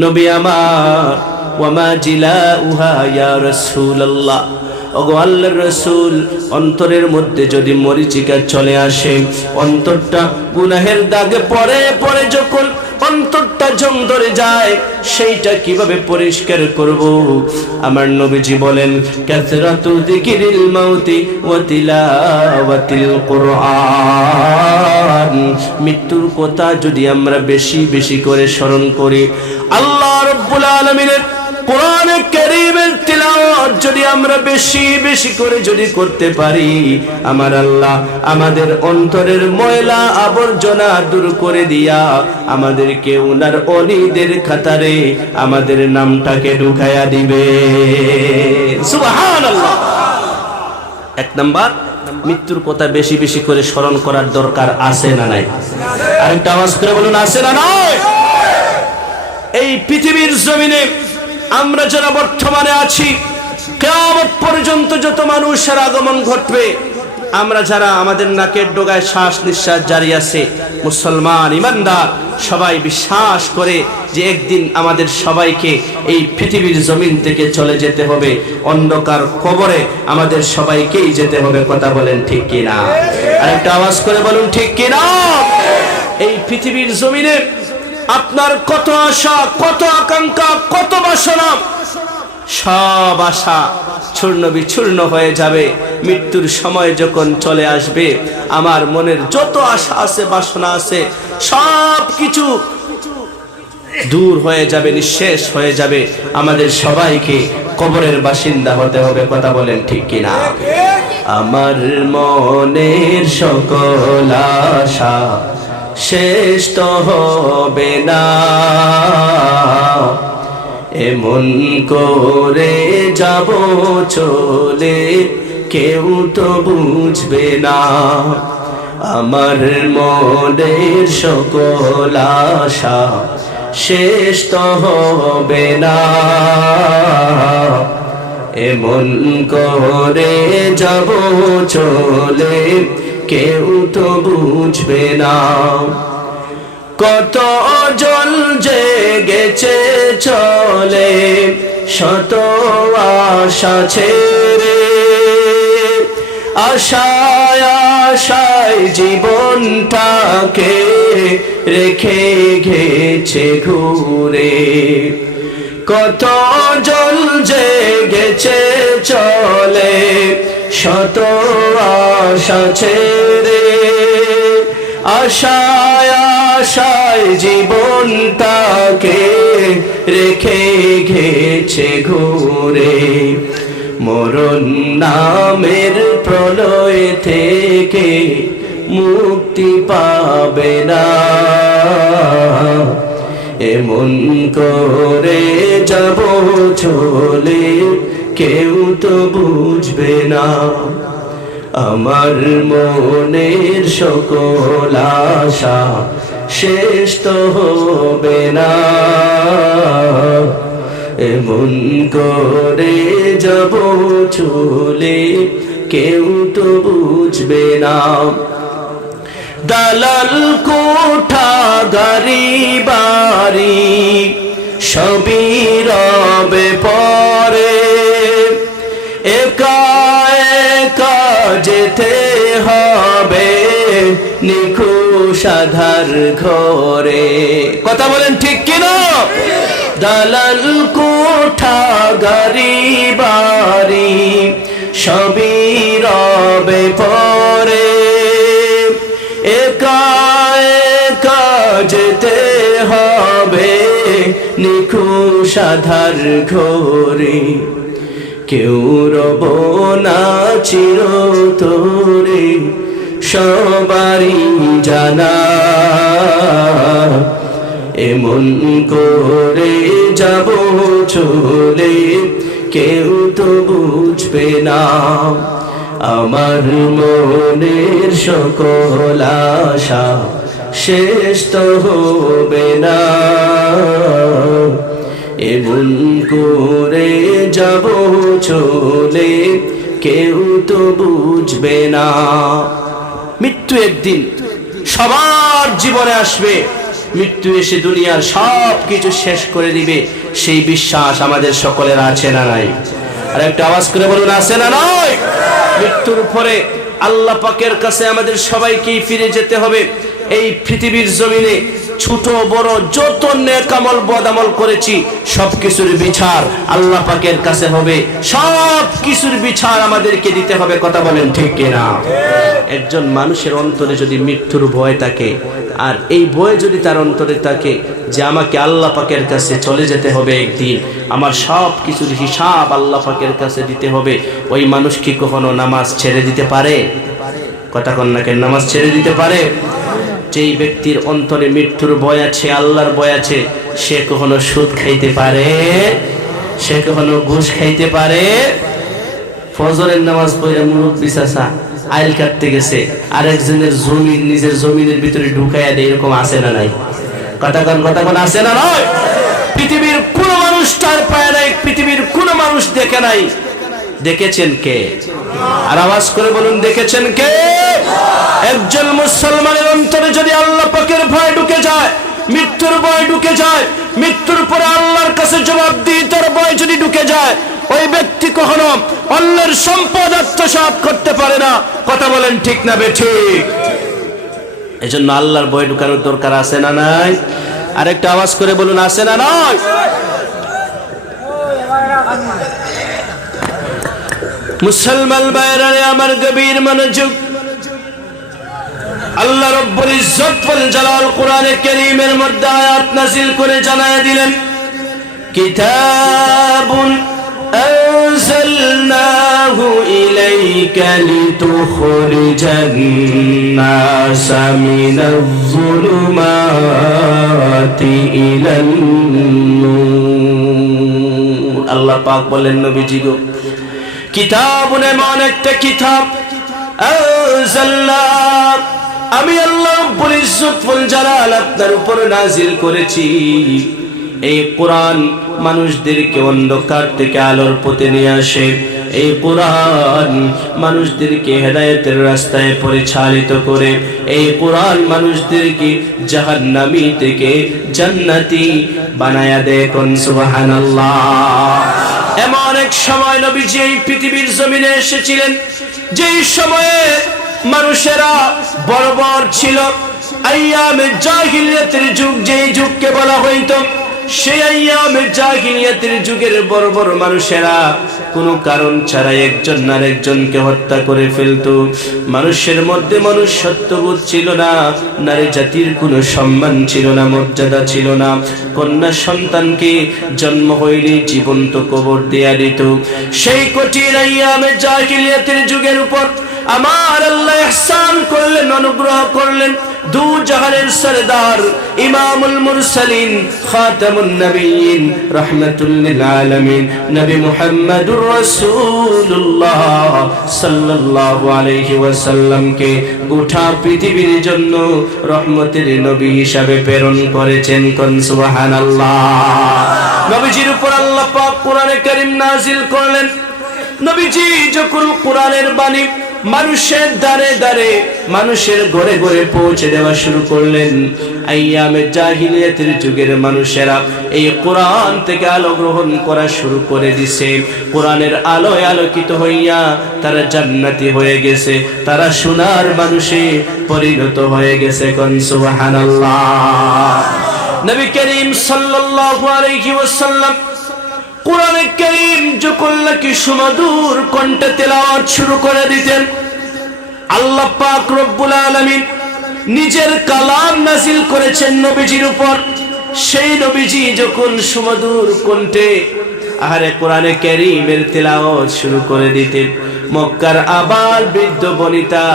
নবী আমার, ওয়ামা জিলাউহা ইয়া রাসূলুল্লাহ, ওগো আল্লাহর রাসূল, অন্তরের মধ্যে যদি মরিচিকা চলে আসে, অন্তরটা গুনাহের দাগে পড়ে পড়ে যখন অন্তরটা জং ধরে যায়, সেইটা কিভাবে পরিষ্কার করব? আমার নবীজি বলেন, কাসরাতু যিকিরিল মাউতি ওয়া তিলাওয়াতিল কুরআন, মৃত্যুর কথা যদি আমরা বেশি বেশি করে স্মরণ করি, আল্লাহ রাব্বুল আলামিনের কোরআনে কারীমের তিলাওয়াত যদি আমরা বেশি বেশি করে যদি করতে পারি, আমার আল্লাহ আমাদের অন্তরের ময়লা আবর্জনা দূর করে দিয়া আমাদেরকে ওনার ওলিদের খাতারে আমাদের নামটাকে ঢুকায়া দিবে। সুবহানাল্লাহ। এক নাম্বার, মৃত্যুর কথা বেশি বেশি করে স্মরণ করার দরকার আছে না নাই? আরেকটা আওয়াজ করে বলুন, আছে না নাই? এই পৃথিবীর জমিনে আমরা যারা বর্তমানে আছি, কিয়ামত পর্যন্ত যত মানুষের আগমন ঘটবে, আমরা যারা আমাদের নাকের ডগায় শ্বাস নিঃশ্বাস জারি আছে, মুসলমান ইমানদার সবাই বিশ্বাস করে যে একদিন আমাদের সবাইকে এই পৃথিবীর জমিন থেকে চলে যেতে হবে, অন্ধকার কবরে আমাদের সবাইকেই যেতে হবে। কথা বলেন ঠিক কিনা? আরেকটা আওয়াজ করে বলুন ঠিক কিনা? এই পৃথিবীর জমিনে আপনার কত আশা, কত আকাঙ্ক্ষা, কত বাসনা, সব আশা চূর্ণ বিচূর্ণ হয়ে যাবে। মৃত্যুর সময় যখন চলে আসবে, আমার মনের যত আশা আছে, বাসনা আছে, সব কিছু দূর হয়ে যাবে, নিঃশেষ হয়ে যাবে। আমাদের সবাইকে কবরের বাসিন্দা হতে হবে। কথা বলেন ঠিক কিনা? আমার মনের সকল আশা শেষ তো হবে না, এমন করে যাব চলে কেউ তো বুঝবে না। আমার মনের সকল আশা শেষ তো হবে না, এমন করে যাব চলে কেউ তো বুঝবে না। কত জন জেগেছে চলে শত আশা ছেড়ে, আশায় আশায় জীবনটাকে রেখে গেছে ঘুরে, কত জল জেগেছে চলে শত আশা ছেড়ে, আশায় আশায় জীবনটাকে রেখে গেছে ঘুরে, মরণ নামের প্রলয় থেকে মুক্তি পাবে না, এমন করে যাব চলে কেউ তো বুঝবে না, আমার মনের সকল আশা শেষ তো হবে না, এমন করে যাব চলে কেউ তো বুঝবে না, দালাল কোঠা গাড়ি বাড়ি সবই রবে পরে, একা একা যেতে হবে নিখুঁত আঁধার ঘরে, কথা বলেন ঠিক কিনা? দালাল কোঠা গাড়ি বাড়ি সবই রবে পরে, একা একা যেতে হবে নিখুঁত আঁধার ঘরে, কেউ রব না চিরতরে সবারই জানা, এমন করে যাব চলে কেউ তো বুঝবে না, আমার মনের সকল আশা শেষ তো হবে না, এমন করে যাব চলে কেউ তো বুঝবে না। মৃত্যু একদিন সবার জীবনে আসবে, মৃত্যু এসে দুনিয়ার সব কিছু শেষ করে দিবে, সেই বিশ্বাস আমাদের সকলের আছে না নাই? আর একটা আওয়াজ করে বলুন, আছে না নাই? মৃত্যুর পরে আল্লাহ পাকের কাছে আমাদের সবাইকেই ফিরে যেতে হবে। এই পৃথিবীর জমিনে ছোট বড় যত নেক আমল বদ আমল করেছি সব কিছুর বিচার আল্লাহ পাকের কাছে হবে, সব কিছুর বিচার আমাদেরকে দিতে হবে, কথা বলেন ঠিক কিনা? একজন মানুষের অন্তরে যদি মৃত্যুর ভয় থাকে, আর এই ভয় যদি তার অন্তরে থাকে যে আমাকে আল্লাহ পাকের কাছে চলে যেতে হবে একদিন, আমার সব কিছুর হিসাব আল্লাহ পাকের কাছে দিতে হবে, ওই মানুষ কি কখনো নামাজ ছেড়ে দিতে পারে? কথা কন্যাকে নামাজ ছেড়ে দিতে পারে? যেই ব্যক্তির অন্তরে মৃত্যুর ভয় আছে, আল্লাহর ভয় আছে, সে কখনো সুদ খাইতে পারে? সে কখনো ঘুষ খাইতে পারে? ফজরের নামাজ পড়ে মুরব্বি চাচা আইল কাটতে গেছে, আরেকজনের জমি নিজের জমিনের ভিতরে ঢুকাইয়া দেয়, এরকম আছে না নাই? কথা কোন আছে না নয়? পৃথিবীর কোন মানুষ তার পায় নাই, পৃথিবীর কোন মানুষ দেখে নাই। দেখেছেন কে? আর আওয়াজ করে বলুন, দেখেছেন কে? একজন মুসলমানের অন্তরে যদি আল্লাহ পাকের ভয় ঢুকে যায়, মৃত্যুর ভয় ঢুকে যায়, মৃত্যুর পরে আল্লাহর কাছে জবাবদিহিতার ভয় যদি ঢুকে যায়, ওই ব্যক্তি কখনো অন্যের সম্পদ আত্মসাৎ করতে পারে না, কথা বলেন ঠিক না বেঠিক? এজন্য আল্লাহর ভয় ঢুকানোর দরকার আছে না নাই? আরেকটা আওয়াজ করে বলুন, আছে না নাই? মুসলমান ভাইরা আমার গভীর মনোযোগ, আল্লাহ রব্বুল ইজ্জত ওয়াল জালাল কোরআনে কারীমের মধ্যে আয়াত নাযিল করে জানায় দিলেন, কিতাবুন আনজালনাহু ইলাইকা লিতুখরিজান নাসা মিনাজ যুলুমাতি ইলান নূর। আল্লাহ পাক বলেন, নবীজি গো, কিতাবুন এমন একটা কিতাব, আনজালনাহু আমি আল্লাহ রব্বুল ইজ্জত ওয়াল জালাল আপনার উপর নাযিল করেছি। এই কোরআন মানুষদেরকে অন্ধকার থেকে আলোর পথে নিয়ে আসে, এই কোরআন মানুষদেরকে হেদায়েতের রাস্তায় পরিচালিত করে, এই কোরআন মানুষদেরকে জাহান্নামী থেকে জান্নাতি বানায়া দেয়। কোন সুবহানাল্লাহ। এমন এক সময় নবীজি এই পৃথিবীর জমিনে এসেছিলেন যেই সময়ে মানুষেরা বর্বর ছিল। আইয়ামে জাহিলিয়াতের যুগ, যেই যুগকে বলা হইতো, সেই আইয়ামে জাহিলিয়াতের যুগের বর্বর মানুষেরা কোনো কারণ ছাড়াই একজন আরেকজনকে হত্যা করে ফেলতো। মানুষের মধ্যে মনুষ্যত্ববোধ ছিল না, নারী জাতির কোনো সম্মান ছিল না, মর্যাদা ছিল না। কন্যা সন্তানকে জন্ম হইলে জীবন্ত কবর দেয়া দিত। সেই কঠিন আইয়ামে জাহিলিয়াতের যুগের উপর আমার আল্লাহ ইহসান করলেন, অনুগ্রহ করলেন। দু জাহানের সরদার, ইমামুল মুরসালিন, খাতামুন নবিয়্যিন, রাহমাতুল লিল আলামিন, নবী মুহাম্মদুর রাসূলুল্লাহ সাল্লাল্লাহু আলাইহি ওয়াসাল্লামকে গোটা পৃথিবীর জন্য রহমতের নবী হিসাবে প্রেরণ করেছেন। কোন সুবহানাল্লাহ। নবীজির উপর আল্লাহ পাক কোরআনে কারীম নাযিল করলেন। নবীজি যখন কোরআনের বাণী মানুষের দ্বারে দ্বারে, মানুষের ঘরে ঘরে পৌঁছে দেওয়া শুরু করলেন, আইয়ামে জাহিলিয়াতের যুগের মানুষেরা এই কোরআন থেকে আলো গ্রহণ করা শুরু করে দিছে। কোরআনের আলোয় আলোকিত হইয়া তারা জান্নাতি হয়ে গেছে, তারা সোনার মানুষে পরিণত হয়ে গেছে। কোন সুবহানাল্লাহ। নবী করিম সাল্লাল্লাহু আলাইহি ওয়াসাল্লাম কোরআনে কারীম যখন নাকি সুমধুর কণ্ঠে তেলাওয়াত শুরু করে দিতেন, আল্লাহ পাক রব্বুল আলামিন নিজের কালাম নাযিল করেছেন নবীজির উপর। সেই নবীজি যখন সুমধুর কণ্ঠে কোরআনে কারীমের তেলাওয়াত শুরু করে দিতেন, মক্কার আবাল বৃদ্ধ বনিতা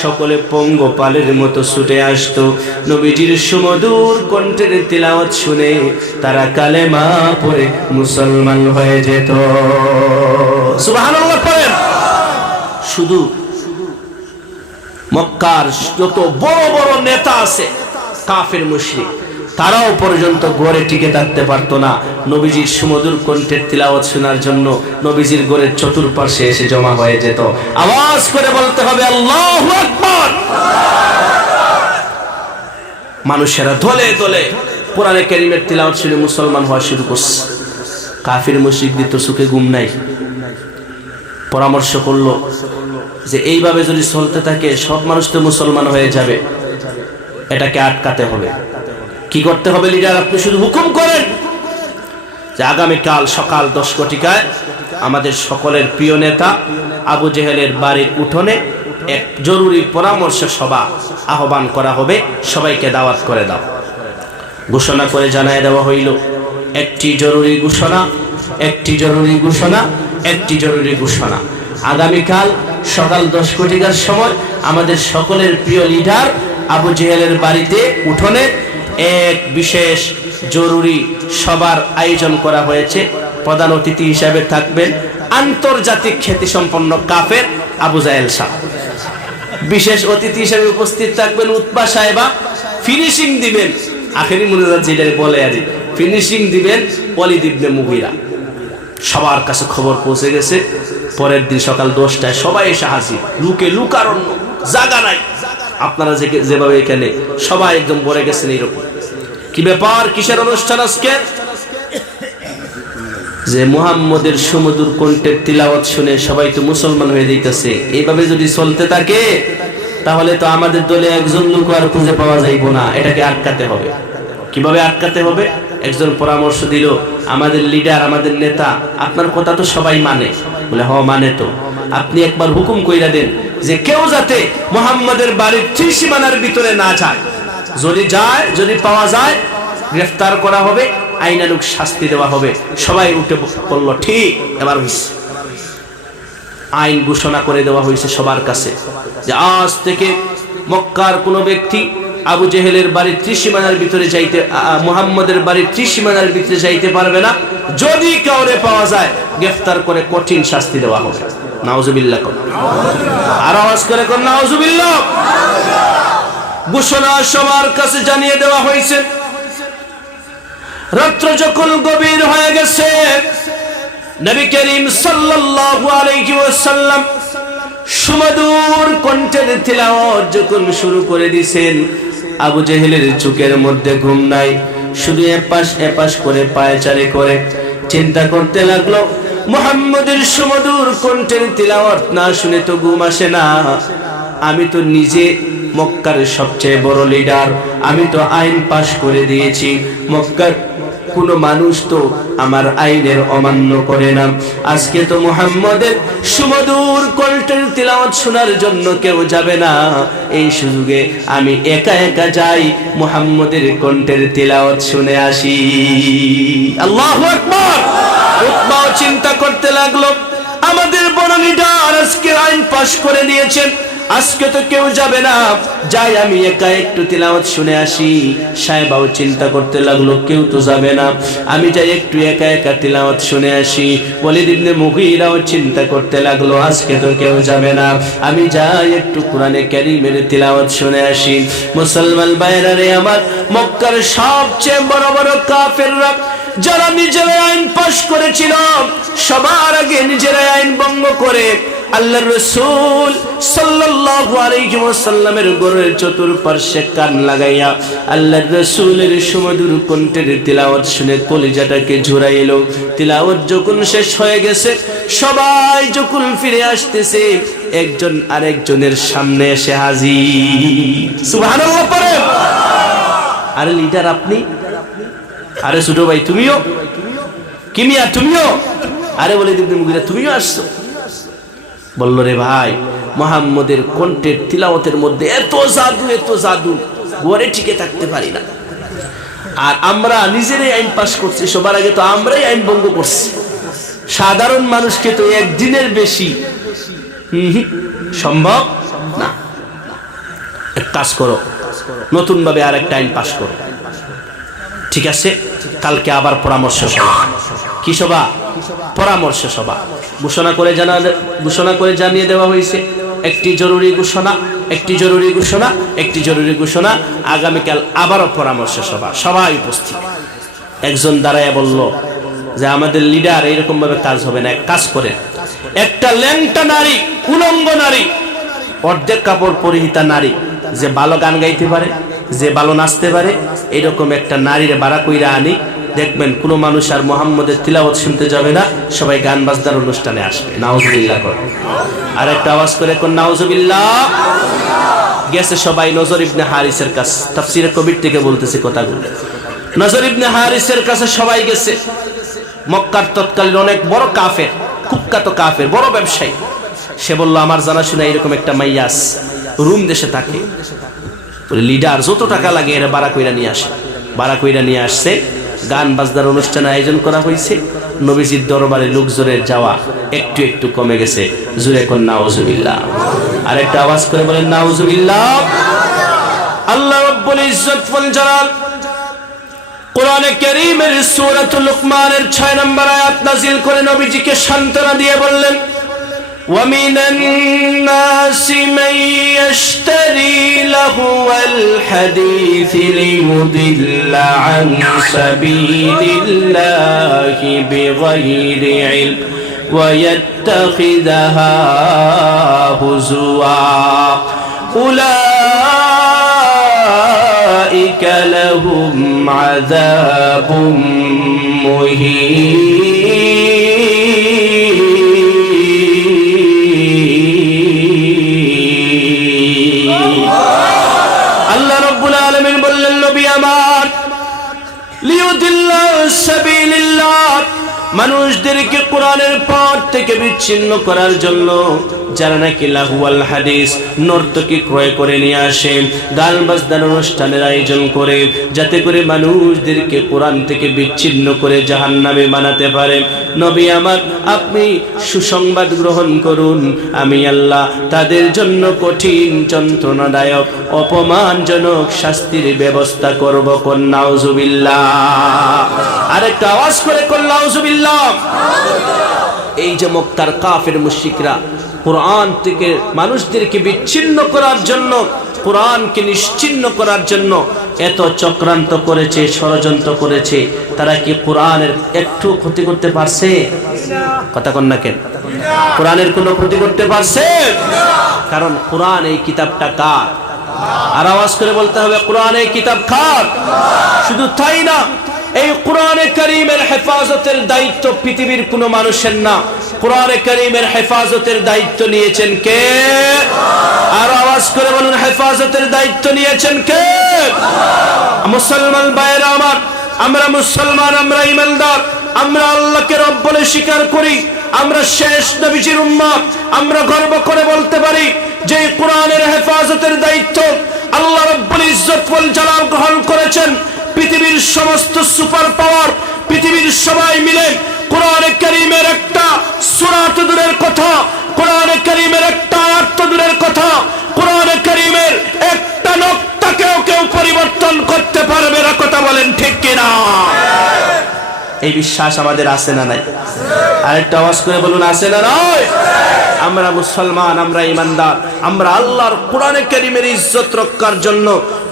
সকলে পঙ্গপালের মতো ছুটে আসতো নবীজির সুমধুর কণ্ঠের তেলাওয়াত শুনে। তারা কালেমা পড়ে মুসলমান হয়ে যেত। সুবহানাল্লাহ পড়েন। শুধু মক্কার যত বড় বড় নেতা আছে কাফের মুশরিক, তারাও পর্যন্ত ঘরে টিকে থাকতে পারতো না নবীজির সুমধুর কণ্ঠের তিলাওয়াত শোনার জন্য। নবীজির ঘরের চতুর্পাশে এসে জমা হয়ে যেত। আওয়াজ করে বলতে হবে আল্লাহু আকবার। মানুষেরা দলে দলে কোরআনে কারীমের তিলাওয়াত শুনে মুসলমান হওয়া শুরু করছে। কাফির মুশরিকদের তো সুখে ঘুম নাই। পরামর্শ করলো যে এইভাবে যদি চলতে থাকে সব মানুষ তো মুসলমান হয়ে যাবে, এটাকে আটকাতে হবে। কি করতে হবে লিডার? আপনি শুধু হুকুম করেন যে আগামীকাল সকাল 10 ঘটিকায় আমাদের সকলের প্রিয় নেতা আবু জেহেলের বাড়ির উঠোনে এক জরুরি পরামর্শ সভা আহ্বান করা হবে, সবাইকে দাওয়াত করে দাও। ঘোষণা করে জানায় দেওয়া হইল, একটি জরুরি ঘোষণা, একটি জরুরি ঘোষণা, একটি জরুরি ঘোষণা। আগামীকাল সকাল 10 ঘটিকার সময় আমাদের সকলের প্রিয় লিডার আবু জেহেলের বাড়িতে উঠোনে এক বিশেষ জরুরি সভার আয়োজন করা হয়েছে। প্রধান অতিথি হিসাবে থাকবেন আন্তর্জাতিক খ্যাতিসম্পন্ন কাফের আবু জাহেল সাহেব। বিশেষ অতিথি হিসেবে উপস্থিত থাকবেন উতবা সাহেবা। ফিনিশিং দিবেন, আখেরি মুনাজাত যেটা বলে আর ফিনিশিং দিবেন ওয়ালিদ ইবনে মুগীরা। সবার কাছে খবর পৌঁছে গেছে, পরের দিন সকাল 10টায় সবাই এসে হাজির। লুকে লুকারণ্য জায়গা নাই। আপনারা যেভাবে এখানে সবাই একদম ভরে গেছেন এইরকম। কি ব্যাপার? কিসের অনুষ্ঠান আজকে? যে মুহাম্মদের সুমধুর কণ্ঠের তিলাওয়াত শুনে সবাই তো মুসলমান হয়ে যাইতেছে। এইভাবে যদি চলতে থাকে তাহলে তো আমাদের দলে একজন লোক আর খুঁজে পাওয়া যাইব না। এটাকে আটকাতে হবে। কিভাবে আটকাতে হবে? একজন পরামর্শ দিল, আমাদের লিডার, আমাদের নেতা, আপনার কথা তো সবাই মানে। বলে হ মানে তো। আপনি একবার হুকুম কইরা দেন যে কেউ যাতে মুহাম্মদের বাড়ির ত্রিসীমানার ভিতরে না যায়। যদি যায়, যদি পাওয়া যায় গ্রেফতার করা হবে, আইনানুগ শাস্তি দেওয়া হবে। সবাই উঠে পড়ল, ঠিক এবার হইছে। আইন ঘোষণা করে দেওয়া হয়েছে সবার কাছে যে আজ থেকে মক্কার কোনো ব্যক্তি আবু জেহেলের বাড়ির ত্রিসীমানার ভিতরে যাইতে, মুহাম্মদের বাড়ির ত্রিসীমানার ভিতরে যাইতে পারবে না। যদি কাউরে পাওয়া যায় গ্রেফতার করে কঠিন শাস্তি দেওয়া হবে। নাউজুবিল্লাহ। আর আওয়াজ করে কোন নাউজুবিল্লাহ। ঘোষণা সবার কাছে জানিয়ে দেওয়া হয়েছে। রাত্র যখন গভীর হয়ে গেছে, নবী করিম সাল্লাল্লাহু আলাইহি ওয়াসাল্লাম সুমধুর কণ্ঠের তিলাওয়াত যখন শুরু করে দিয়েছেন, আবু জেহেলের চোখের মধ্যে ঘুম নাই। শুধু এপাশ এপাশ করে পায়চারি করে চিন্তা করতে লাগলো, মুহাম্মদের সুমধুর কণ্ঠের তিলাওয়াত না শুনে তো ঘুম আসে না। আমি তো নিজে মক্কার সবচেয়ে বড় লিডার, আমি তো আইন পাশ করে দিয়েছি, মক্কার কোন মানুষ তো আমার আইনের অমান্য করে না। আজকে তো মুহাম্মদের সুমধুর কণ্ঠের তিলাওয়াত শোনার জন্য কেউ যাবে না, এই সুযোগে আমি একা একা যাই, মুহাম্মদের কণ্ঠের তিলাওয়াত শুনে আসি। আল্লাহু আকবার। উতবাও চিন্তা করতে লাগলো, আমাদের বড় লিডার আজকে আইন পাশ করে দিয়েছেন, আজকে তো কেউ যাবে না, যাই আমি একা একটু তিলাওয়াত শুনে আসি। সাহেবাও চিন্তা করতে লাগলো, কেউ তো যাবে না, আমি যাই একটু একা একা তিলাওয়াত শুনে আসি। ওয়ালিদ ইবনে মুগীরাও চিন্তা করতে লাগলো, আজকে তো কেউ যাবে না, আমি যাই একটু কোরআনে কারীমের তিলাওয়াত শুনে আসি। মুসলমান ভাইরা রে আমার, মক্কার সবচেয়ে বড় বড় কাফেররা যারা নিজেরা আইন পাশ করেছিল, সবার আগে নিজেরা আইন ভঙ্গ করে আল্লাহর রাসূল সাল্লাল্লাহু আলাইহি ওয়াসাল্লামের ঘরের চতুর্পার্শ্বে কান লাগাইয়া আল্লাহর রাসূলের সুমধুর কণ্ঠের তিলাওয়াত শুনে কলিজাটাকে ঝুরাইলো। তিলাওয়াত যখন শেষ হয়ে গেছে, সবাই যখন ফিরে আসতেছে, একজন আরেকজনের সামনে এসে হাজির। সুবহানাল্লাহ পড়ে। আরে লিডার আপনি? আরে ছোট ভাই তুমিও? কিমিয়া তুমিও? আরে বলে ইবনে মুগীরা তুমিও আসছো? বলল, রে ভাই, মুহাম্মদের কণ্ঠের তিলাওয়াতের মধ্যে এত জাদু, ঘরে টিকে থাকতে পারি না। আর আমরা নিজেরাই আইন পাশ করছি, সবার আগে তো আমরাই আইন ভঙ্গ করছি। সাধারণ মানুষকে তো একদিনের বেশি সম্ভব না। এক কাজ করো, নতুন ভাবে আর একটা আইন পাশ করো। ঠিক আছে, কালকে আবার পরামর্শ সভা। কি সভা? পরামর্শ সভা। ঘোষণা করে জানিয়ে দেওয়া হয়েছে, একটি জরুরি ঘোষণা, আগামীকাল আবারও পরামর্শ সভা, সবাই উপস্থিত। একজন দাঁড়ায় বলল যে আমাদের লিডার এইরকম ভাবে কাজ হবে না, এক কাজ করে একটা ল্যাংটা নারী, উলঙ্গ নারী, অর্ধেক কাপড় পরিহিতা নারী, যে ভালো গান গাইতে পারে, যে ভালো নাচতে পারে, এরকম একটা নারীর বাড়া কইরা আনি, দেখবেন কোন মানুষ আর মুহাম্মদের তিলাওয়াত শুনতে যাবে না, সবাই গান বাজনার অনুষ্ঠানে আসবে। নাউজুবিল্লাহ কর। আর একটা আওয়াজ করে কোন নাউজুবিল্লাহ। গেছে সবাই নজর ইবনে হারিসের কাছে, তাফসীরে কবির থেকে বলতেছে কথাগুলো। নজর ইবনে হারিসের কাছে সবাই গেছে। মক্কার তৎকালীন অনেক বড় কাফের, কুখ্যাত কাফের, বড় ব্যবসায়ী। সে বলল, আমার জানাশোনা এরকম একটা মাইয়াস রুম দেশে থাকে, লিডার যত টাকা লাগে এরা বাড়া কইরা নিয়ে আসছে। গান বাজনার অনুষ্ঠান আয়োজন করা হয়েছে। নবীজির দরবারে লোকজনের যাওয়া একটু একটু কমে গেছে। জুরে কোন নাউজুবিল্লাহ। আর একটা আওয়াজ করে বলেন নাউজুবিল্লাহ। আল্লাহ রাব্বুল ইজ্জত ওয়াল জালাল কোরআনে কারীমের সূরাতুল লুকমানের 6 নম্বর আয়াত নাযিল করে নবীজিকে সান্ত্বনা দিয়ে বললেন, وَمِنَ النَّاسِ مَن يَشْتَرِي لَهْوَ الْحَدِيثِ لِيُضِلَّ عَن سَبِيلِ اللَّهِ بِغَيْرِ عِلْمٍ وَيَتَّخِذَهَا هُزُوًا أُولَئِكَ لَهُمْ عَذَابٌ مُهِينٌ। মানুষদেরকে কোরআনের পথ থেকে বিচ্ছিন্ন করার জন্য যারা নাকি লাহওয়াল হাদিস, নর্তকী ক্রয় করে নিয়ে আসে, গান বাজনার অনুষ্ঠানের আয়োজন করে, যাতে করে মানুষদেরকে কোরআন থেকে বিচ্ছিন্ন করে জাহান্নামে বানাতে পারে। নবী আমার, আপনি সুসংবাদ গ্রহণ করুন, আমি আল্লাহ তাদের জন্য কঠিন যন্ত্রণাদায়ক অপমানজনক শাস্তির ব্যবস্থা করব। কোন নাউজুবিল্লাহ। আরেকটা আওয়াজ করে কোন নাউজুবিল্লাহ। এই যে মক্কার কাফের মুশরিকরা কোরআন থেকে মানুষদেরকে বিচ্ছিন্ন করার জন্য, কোরআনকে নিশ্চিহ্ন করার জন্য এত চক্রান্ত করেছে, ষড়যন্ত্র করেছে, তারা কি কোরআনের একটু ক্ষতি করতে পারছে? কথা কন না কেন? কোরআনের কোনো ক্ষতি করতে পারছে? কারণ কোরআন এই কিতাবটা কার? আর আওয়াজ করে বলতে হবে, কোরআন এই কিতাব কার? শুধু তাই না, এই কোরআনে কারীমের হেফাজতের দায়িত্ব পৃথিবীর কোনো মানুষের না, কোরআনে কারীমের হেফাজতের দায়িত্ব নিয়েছেন কে? আর আওয়াজ করে বলুন, হেফাজতের দায়িত্ব নিয়েছেন কে? মুসলমান ভাইরা আমার, আমরা মুসলমান, আমরা ঈমানদার, আমরা আল্লাহকে রব বলে স্বীকার করি, আমরা শেষ নবীজির উম্মত। আমরা গর্ব করে বলতে পারি যে কোরআনের হেফাজতের দায়িত্ব আল্লাহ রাব্বুল ইজ্জত ওয়াল জালাল গ্রহণ করেছেন। পৃথিবীর সমস্ত সুপার পাওয়ার, পৃথিবীর সবাই মিলে কোরআনে কারীমের একটা সূরা তো দূরের কথা, কোরআনে কারীমের একটা আয়াত তো দূরের কথা, কোরআনে কারীমের একটা নক্তাকেও কেউ পরিবর্তন করতে পারবে না। কথা বলেন ঠিক কিনা? এই বিশ্বাস আমাদের আছে না নাই? আরেকটা আওয়াজ করে বলুন, আছে না নাই? আমরা মুসলমান, আমরা ঈমানদার, আমরা আল্লাহর কোরআনে কারীমের ইজ্জত রক্ষার জন্য,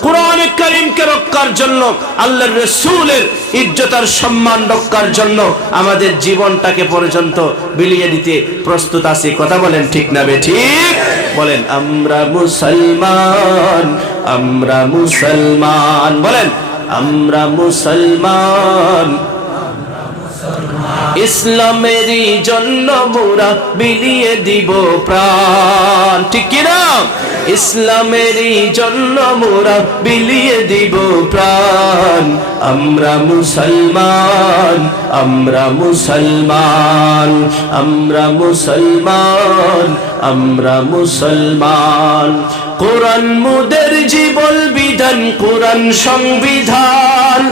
কোরআনে কারীমকে রক্ষার জন্য, আল্লাহর রাসূলের ইজ্জত আর সম্মান রক্ষার জন্য আমাদের জীবনটাকে পর্যন্ত বিলিয়ে দিতে প্রস্তুত আছি। কথা বলেন ঠিক না বেঠিক? বলেন আমরা মুসলমান, আমরা মুসলমান, বলেন আমরা মুসলমান, ইসলামেরই জন্য মোরা বিলিয়ে দিব প্রাণ। ঠিক কিনা? ইসলামেরই জন্য মোরা বিলিয়ে দিব প্রাণ। আমরা মুসলমান, আমরা মুসলমান, আমরা মুসলমান, আমরা মুসলমান। কোরআন মুদের জীবন বিধান, কোরআন সংবিধান,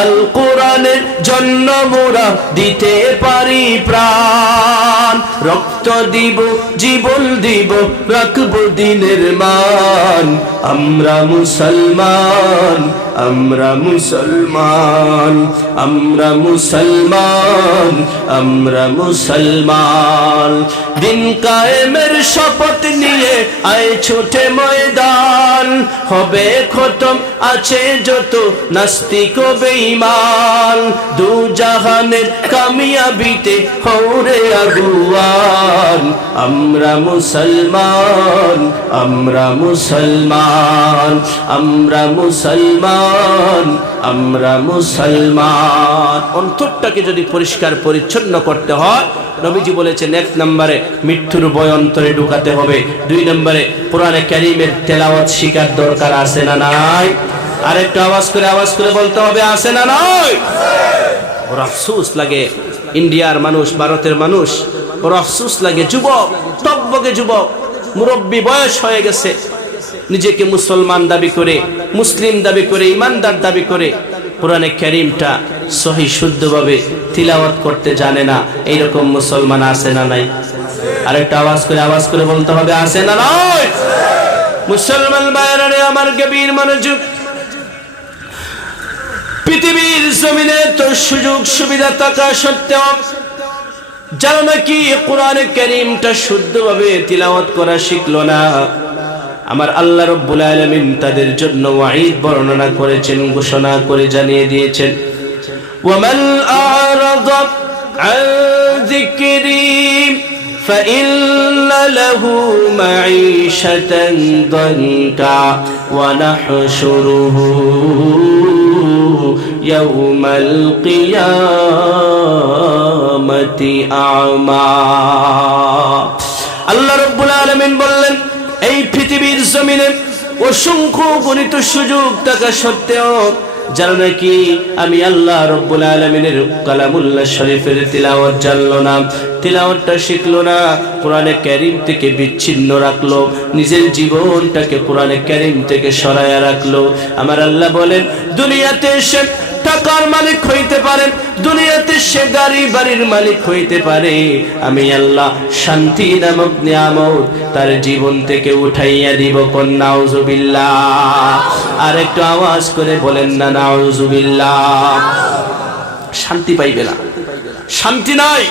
আল কোরআনের জন্য মোরা দিতে পারি প্রাণ। রক্ত দিব, জীবন দিব, রাখবো দিনের মান। আমরা মুসলমান, আমরা মুসলমান, আমরা মুসলমান, আমরা মুসলমান। দিন কায়েমের শপথ নিয়ে আয় ছুটে ময়দান, হবে খতম আছে যত নাস্তিক ও বেঈমান। দু জাহানের কামিয়াবিতে হওরে আগুয়ান। আমরা মুসলমান, আমরা মুসলমান, আমরা মুসলমান, আমরা মুসলমান। অন্তরটাকে যদি পরিষ্কার পরিচ্ছন্ন করতে হয়, নবীজি বলেছেন এক নম্বরে মৃত্যুর ভয় অন্তরে ঢুকাতে হবে, দুই নম্বরে কোরআনে কারীমের তেলাওয়াত শিখার দরকার আছে না নাই? আরেকটা আওয়াজ করে বলতে হবে, আছে না নাই? বড় আফসোস লাগে ইন্ডিয়ার মানুষ, ভারতের মানুষ, বড় আফসোস লাগে যুবক, টকবকে যুবক, মুরব্বী বয়স হয়ে গেছে, নিজেকে মুসলমান দাবি করে, মুসলিম দাবি করে, ইমানদার দাবি করে কোরআনে কারীমটা সহি শুদ্ধভাবে তিলাওয়াত করতে জানে না। এইরকম মুসলমান আছে না নাই? আরেকটা আওয়াজ করে বলতে হবে, আছে না নাই? মুসলমান ভাইরা আমার গভীর মনোযোগ, পৃথিবীর জমিনে তো সুযোগ সুবিধা থাকা সত্ত্বেও যারা নাকি কোরআনে কারীমটা শুদ্ধভাবে তিলাওয়াত করা শিখলো না, আমার আল্লাহ রাব্বুল আলামিন তাদের জন্য ওয়াঈদ বর্ণনা করেছেন, ঘোষণা করে জানিয়ে দিয়েছেন, ওয়ামান আ'রাদা আন যিকরি ফাইন্না লাহু মাঈশাতান দানকা ওয়া নাহশুরুহু ইয়াওমাল কিয়ামাতি আ'মা। আল্লাহ রাব্বুল আলামিন বললেন, এই পৃথিবীর জমিনে অসংখ্য গণিত সুযোগ থাকা সত্ত্বেও যারা নাকি আমি আল্লাহ রাব্বুল আলামিনের কালামুল্লাহ শরীফের তিলাওয়াত জানলো না, তিলাওয়াতটা শিখলো না, কোরআনে কারীম থেকে বিচ্ছিন্ন রাখলো, নিজের জীবনটাকে কোরআনে কারীম থেকে সরায়া রাখলো, আমার আল্লাহ বলেন দুনিয়াতে এসে টাকার মালিক হইতে পারেন, দুনিয়াতে সে গাড়ি বাড়ির মালিক হইতে পারে, আমি আল্লাহ শান্তি নামক নিয়ামত তার জীবন থেকে উঠাইয়া দিব। কোন নাউজুবিল্লাহ? আর একটু আওয়াজ করে বলেন না নাউজুবিল্লাহ। শান্তি পাইবে না, শান্তি নাই।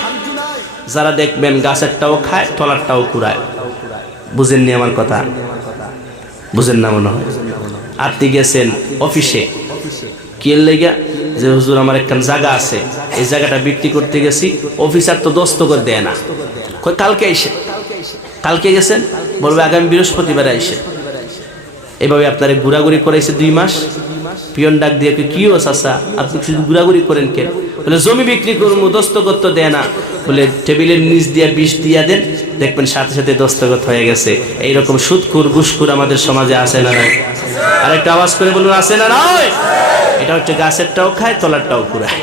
যারা দেখবেন গাছেরটাও খায়, তলারটাও কুড়ায়। বুঝেননি আমার কথা? বুঝেন না মনে হয়? আপনি গেছেন অফিসে, কি লেগা যে হুজুর আমার একখান জায়গা আছে, এই জায়গাটা বিক্রি করতে গেছি, অফিসার তো দস্ত করে দেয় না, কালকে আইসে। কালকে গেছেন, বলবে আগামী বৃহস্পতিবার আইসে। এভাবে আপনার ঘোরাঘুরি করাইছে 2 মাস, পিয়ন ডাক দিয়ে কি ও চাচা আপনি শুধু ঘোরাঘুরি করেন কেন? বলে জমি বিক্রি করবো, দস্তখত দেয় না। বলে টেবিলের নিচ দিয়ে 20 দিয়া দেন, দেখবেন সাথে সাথে দস্তখত হয়ে গেছে। এইরকম সুদখোর ঘুষখোর আমাদের সমাজে আছে না নাই? আর একটা আওয়াজ করে বলুন আছে না নাই? এটা হচ্ছে গাছেরটাও খায় তলারটাও কুড়ায়।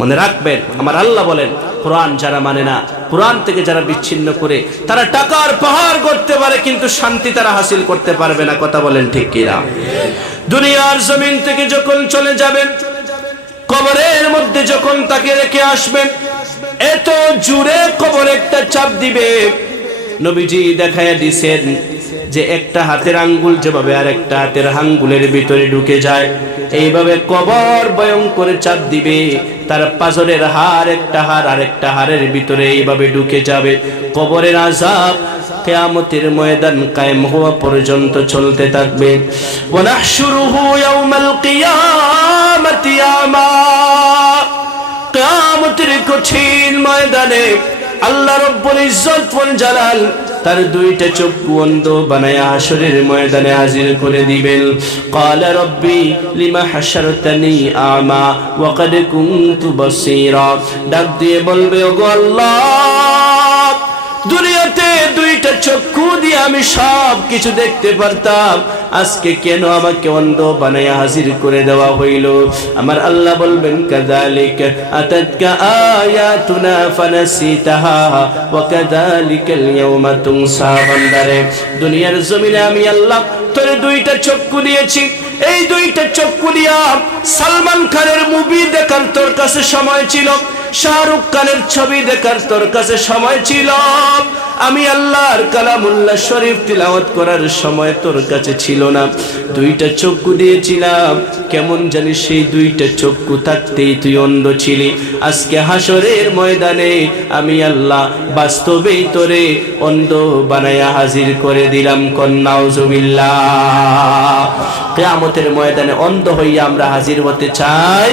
মনে রাখবেন, আমার আল্লাহ বলেন কোরআন যারা মানে না, কোরআন থেকে যারা বিচ্ছিন্ন করে, তারা টাকার পাহাড় করতে পারে কিন্তু শান্তি তারা হাসিল করতে পারবে না। কথা বলেন ঠিক কিনা? দুনিয়ার জমিন থেকে যখন চলে যাবেন, কবরের মধ্যে যখন তাকে রেখে আসবেন, এত জুড়ে কবর একটা চাপ দিবে। নবীজি দেখায়া দিছেন যে একটা হাতের আঙ্গুল যেভাবে আর একটা হাতের আঙ্গুলের ভিতরে ঢুকে যায়, এইভাবে কবর ভয়ঙ্কর চাপ দিবে। তার পাজরের হাড় একটা হাড় আরেকটা হাড়ের ভিতরে এইভাবে ঢুকে যাবে। কবরের আযাব কিয়ামতের ময়দান কায়েম হওয়া পর্যন্ত চলতে থাকবে। ওয়া নাহশুরুহু ইয়াওমাল কিয়ামাতি আমা, কিয়ামতের কঠিন ময়দানে আল্লাহ রব্বুল ইজ্জত ওয়াল জালাল তার দুইটা চক্ষু অন্ধ বানায়া হাসরের ময়দানে হাজির করে দিবেন। ক্বালা রব্বি লিমা হাশারতানি আমা ওয়া ক্বাদ কুনতু বাসীরা, ডাক দিয়ে বলবে ওগো আল্লাহ, দুনিয়াতে দুইটা চক্ষু দিয়ে আমি সব কিছু দেখতে পারতাম, আজকে কেন আমাকে অন্ধ বানায়া হাজির করে দেওয়া হইল? আমার আল্লাহ বলবেন কাযালিকা আতাতকা আয়াতুনা ফানাসিতাহা ওয়া কাযালিকাল ইয়াওমা তুনসা। বান্দারে, দুনিয়ার জমিনে আমি আল্লাহ তোর দুইটা চক্ষু দিয়েছি, এই দুইটা চক্ষু দিয়া সালমান খানের মুভি দেখার তোর কাছে সময় ছিল, শাহরুখ খানের ছবি দেখার তোর কাছে সময় ছিল, আমি আল্লাহর কালামুল্লাহ শরীফ তিলাওয়াত করার সময় তোর কাছে ছিল না। দুইটা চক্ষু দিয়েছিলাম, কেমন জানি সেই দুইটা চক্ষু থাকতেই তুই অন্ধ ছিলি। আজকে হাসরের ময়দানে আমি আল্লাহ বাস্তবেই তোরে অন্ধ বানায়া হাজির করে দিলাম। নাউজুবিল্লাহ। কিয়ামতের ময়দানে অন্ধ হইয়া আমরা হাজির হতে চাই।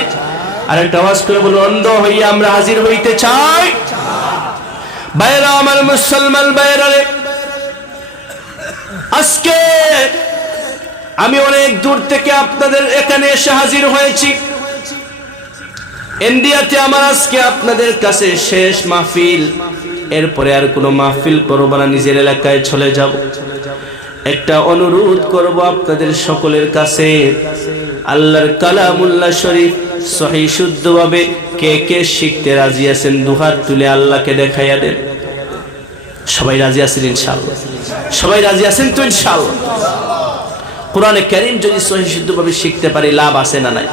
আর একটা আওয়াজ করে বলো, অন্ধ হইয়া আমরা হাজির হইতে চাই। ভাইরা আমার, মুসলমান ভাইরা, আজকে আমি অনেক দূর থেকে আপনাদের এখানে এসে হাজির হয়েছি। ইন্ডিয়াতে আমার আজকে আপনাদের কাছে শেষ মাহফিল, এরপরে আর কোনো মাহফিল করব না, নিজের এলাকায় চলে যাব। একটা অনুরোধ করব আপনাদের সকলের কাছে, আল্লাহর কালামুল্লাহ শরীফ সহিহ শুদ্ধভাবে কে কে শিখতে রাজি আছেন দুহাত তুলে আল্লাহকে দেখাইয়া দেন। সবাই রাজি আছেন ইনশাআল্লাহ? সবাই রাজি আছেন তো ইনশাআল্লাহ? কোরআনে কারীম যদি সহিহ শুদ্ধভাবে শিখতে পারি লাভ আছে না নাই?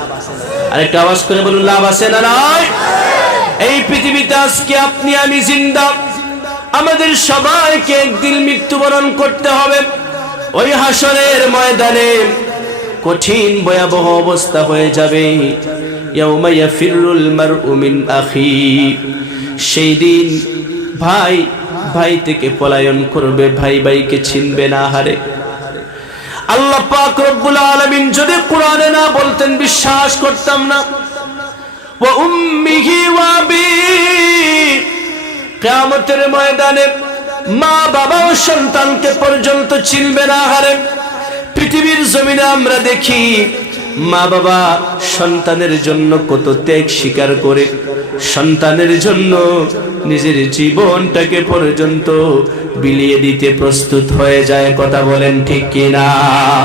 আরেকটা আওয়াজ করে বলুন, লাভ আছে না নাই? এই পৃথিবীতে আজকে আপনি আমি জিন্দা, আমাদের সবাইকে একদিন মৃত্যুবরণ করতে হবে। ওই হাসরের ময়দানে কঠিন ভয়াবহ অবস্থা হয়ে যাবে। ইয়াউমা ইয়াফিরুল মারউ মিন আখি, সেই দিন ভাই ভাই থেকে পলায়ন করবে, ভাই ভাইকে চিনবে না। হারে আল্লাহ পাক রব্বুল আলামিন যদি কোরআনে না বলতেন বিশ্বাস করতাম না। ওয়া উম্মিহি ওয়া আবি, কিয়ামতের ময়দানে মা বাবা ও সন্তানকে পর্যন্ত চিনবে না। হারে পৃথিবীর জমিনে আমরা দেখি মা বাবা সন্তানের জন্য কত ত্যাগ স্বীকার করে, সন্তানের জন্য নিজের জীবনটাকে পর্যন্ত বিলিয়ে দিতে প্রস্তুত হয়ে যায়। কথা বলেন ঠিক কিনা?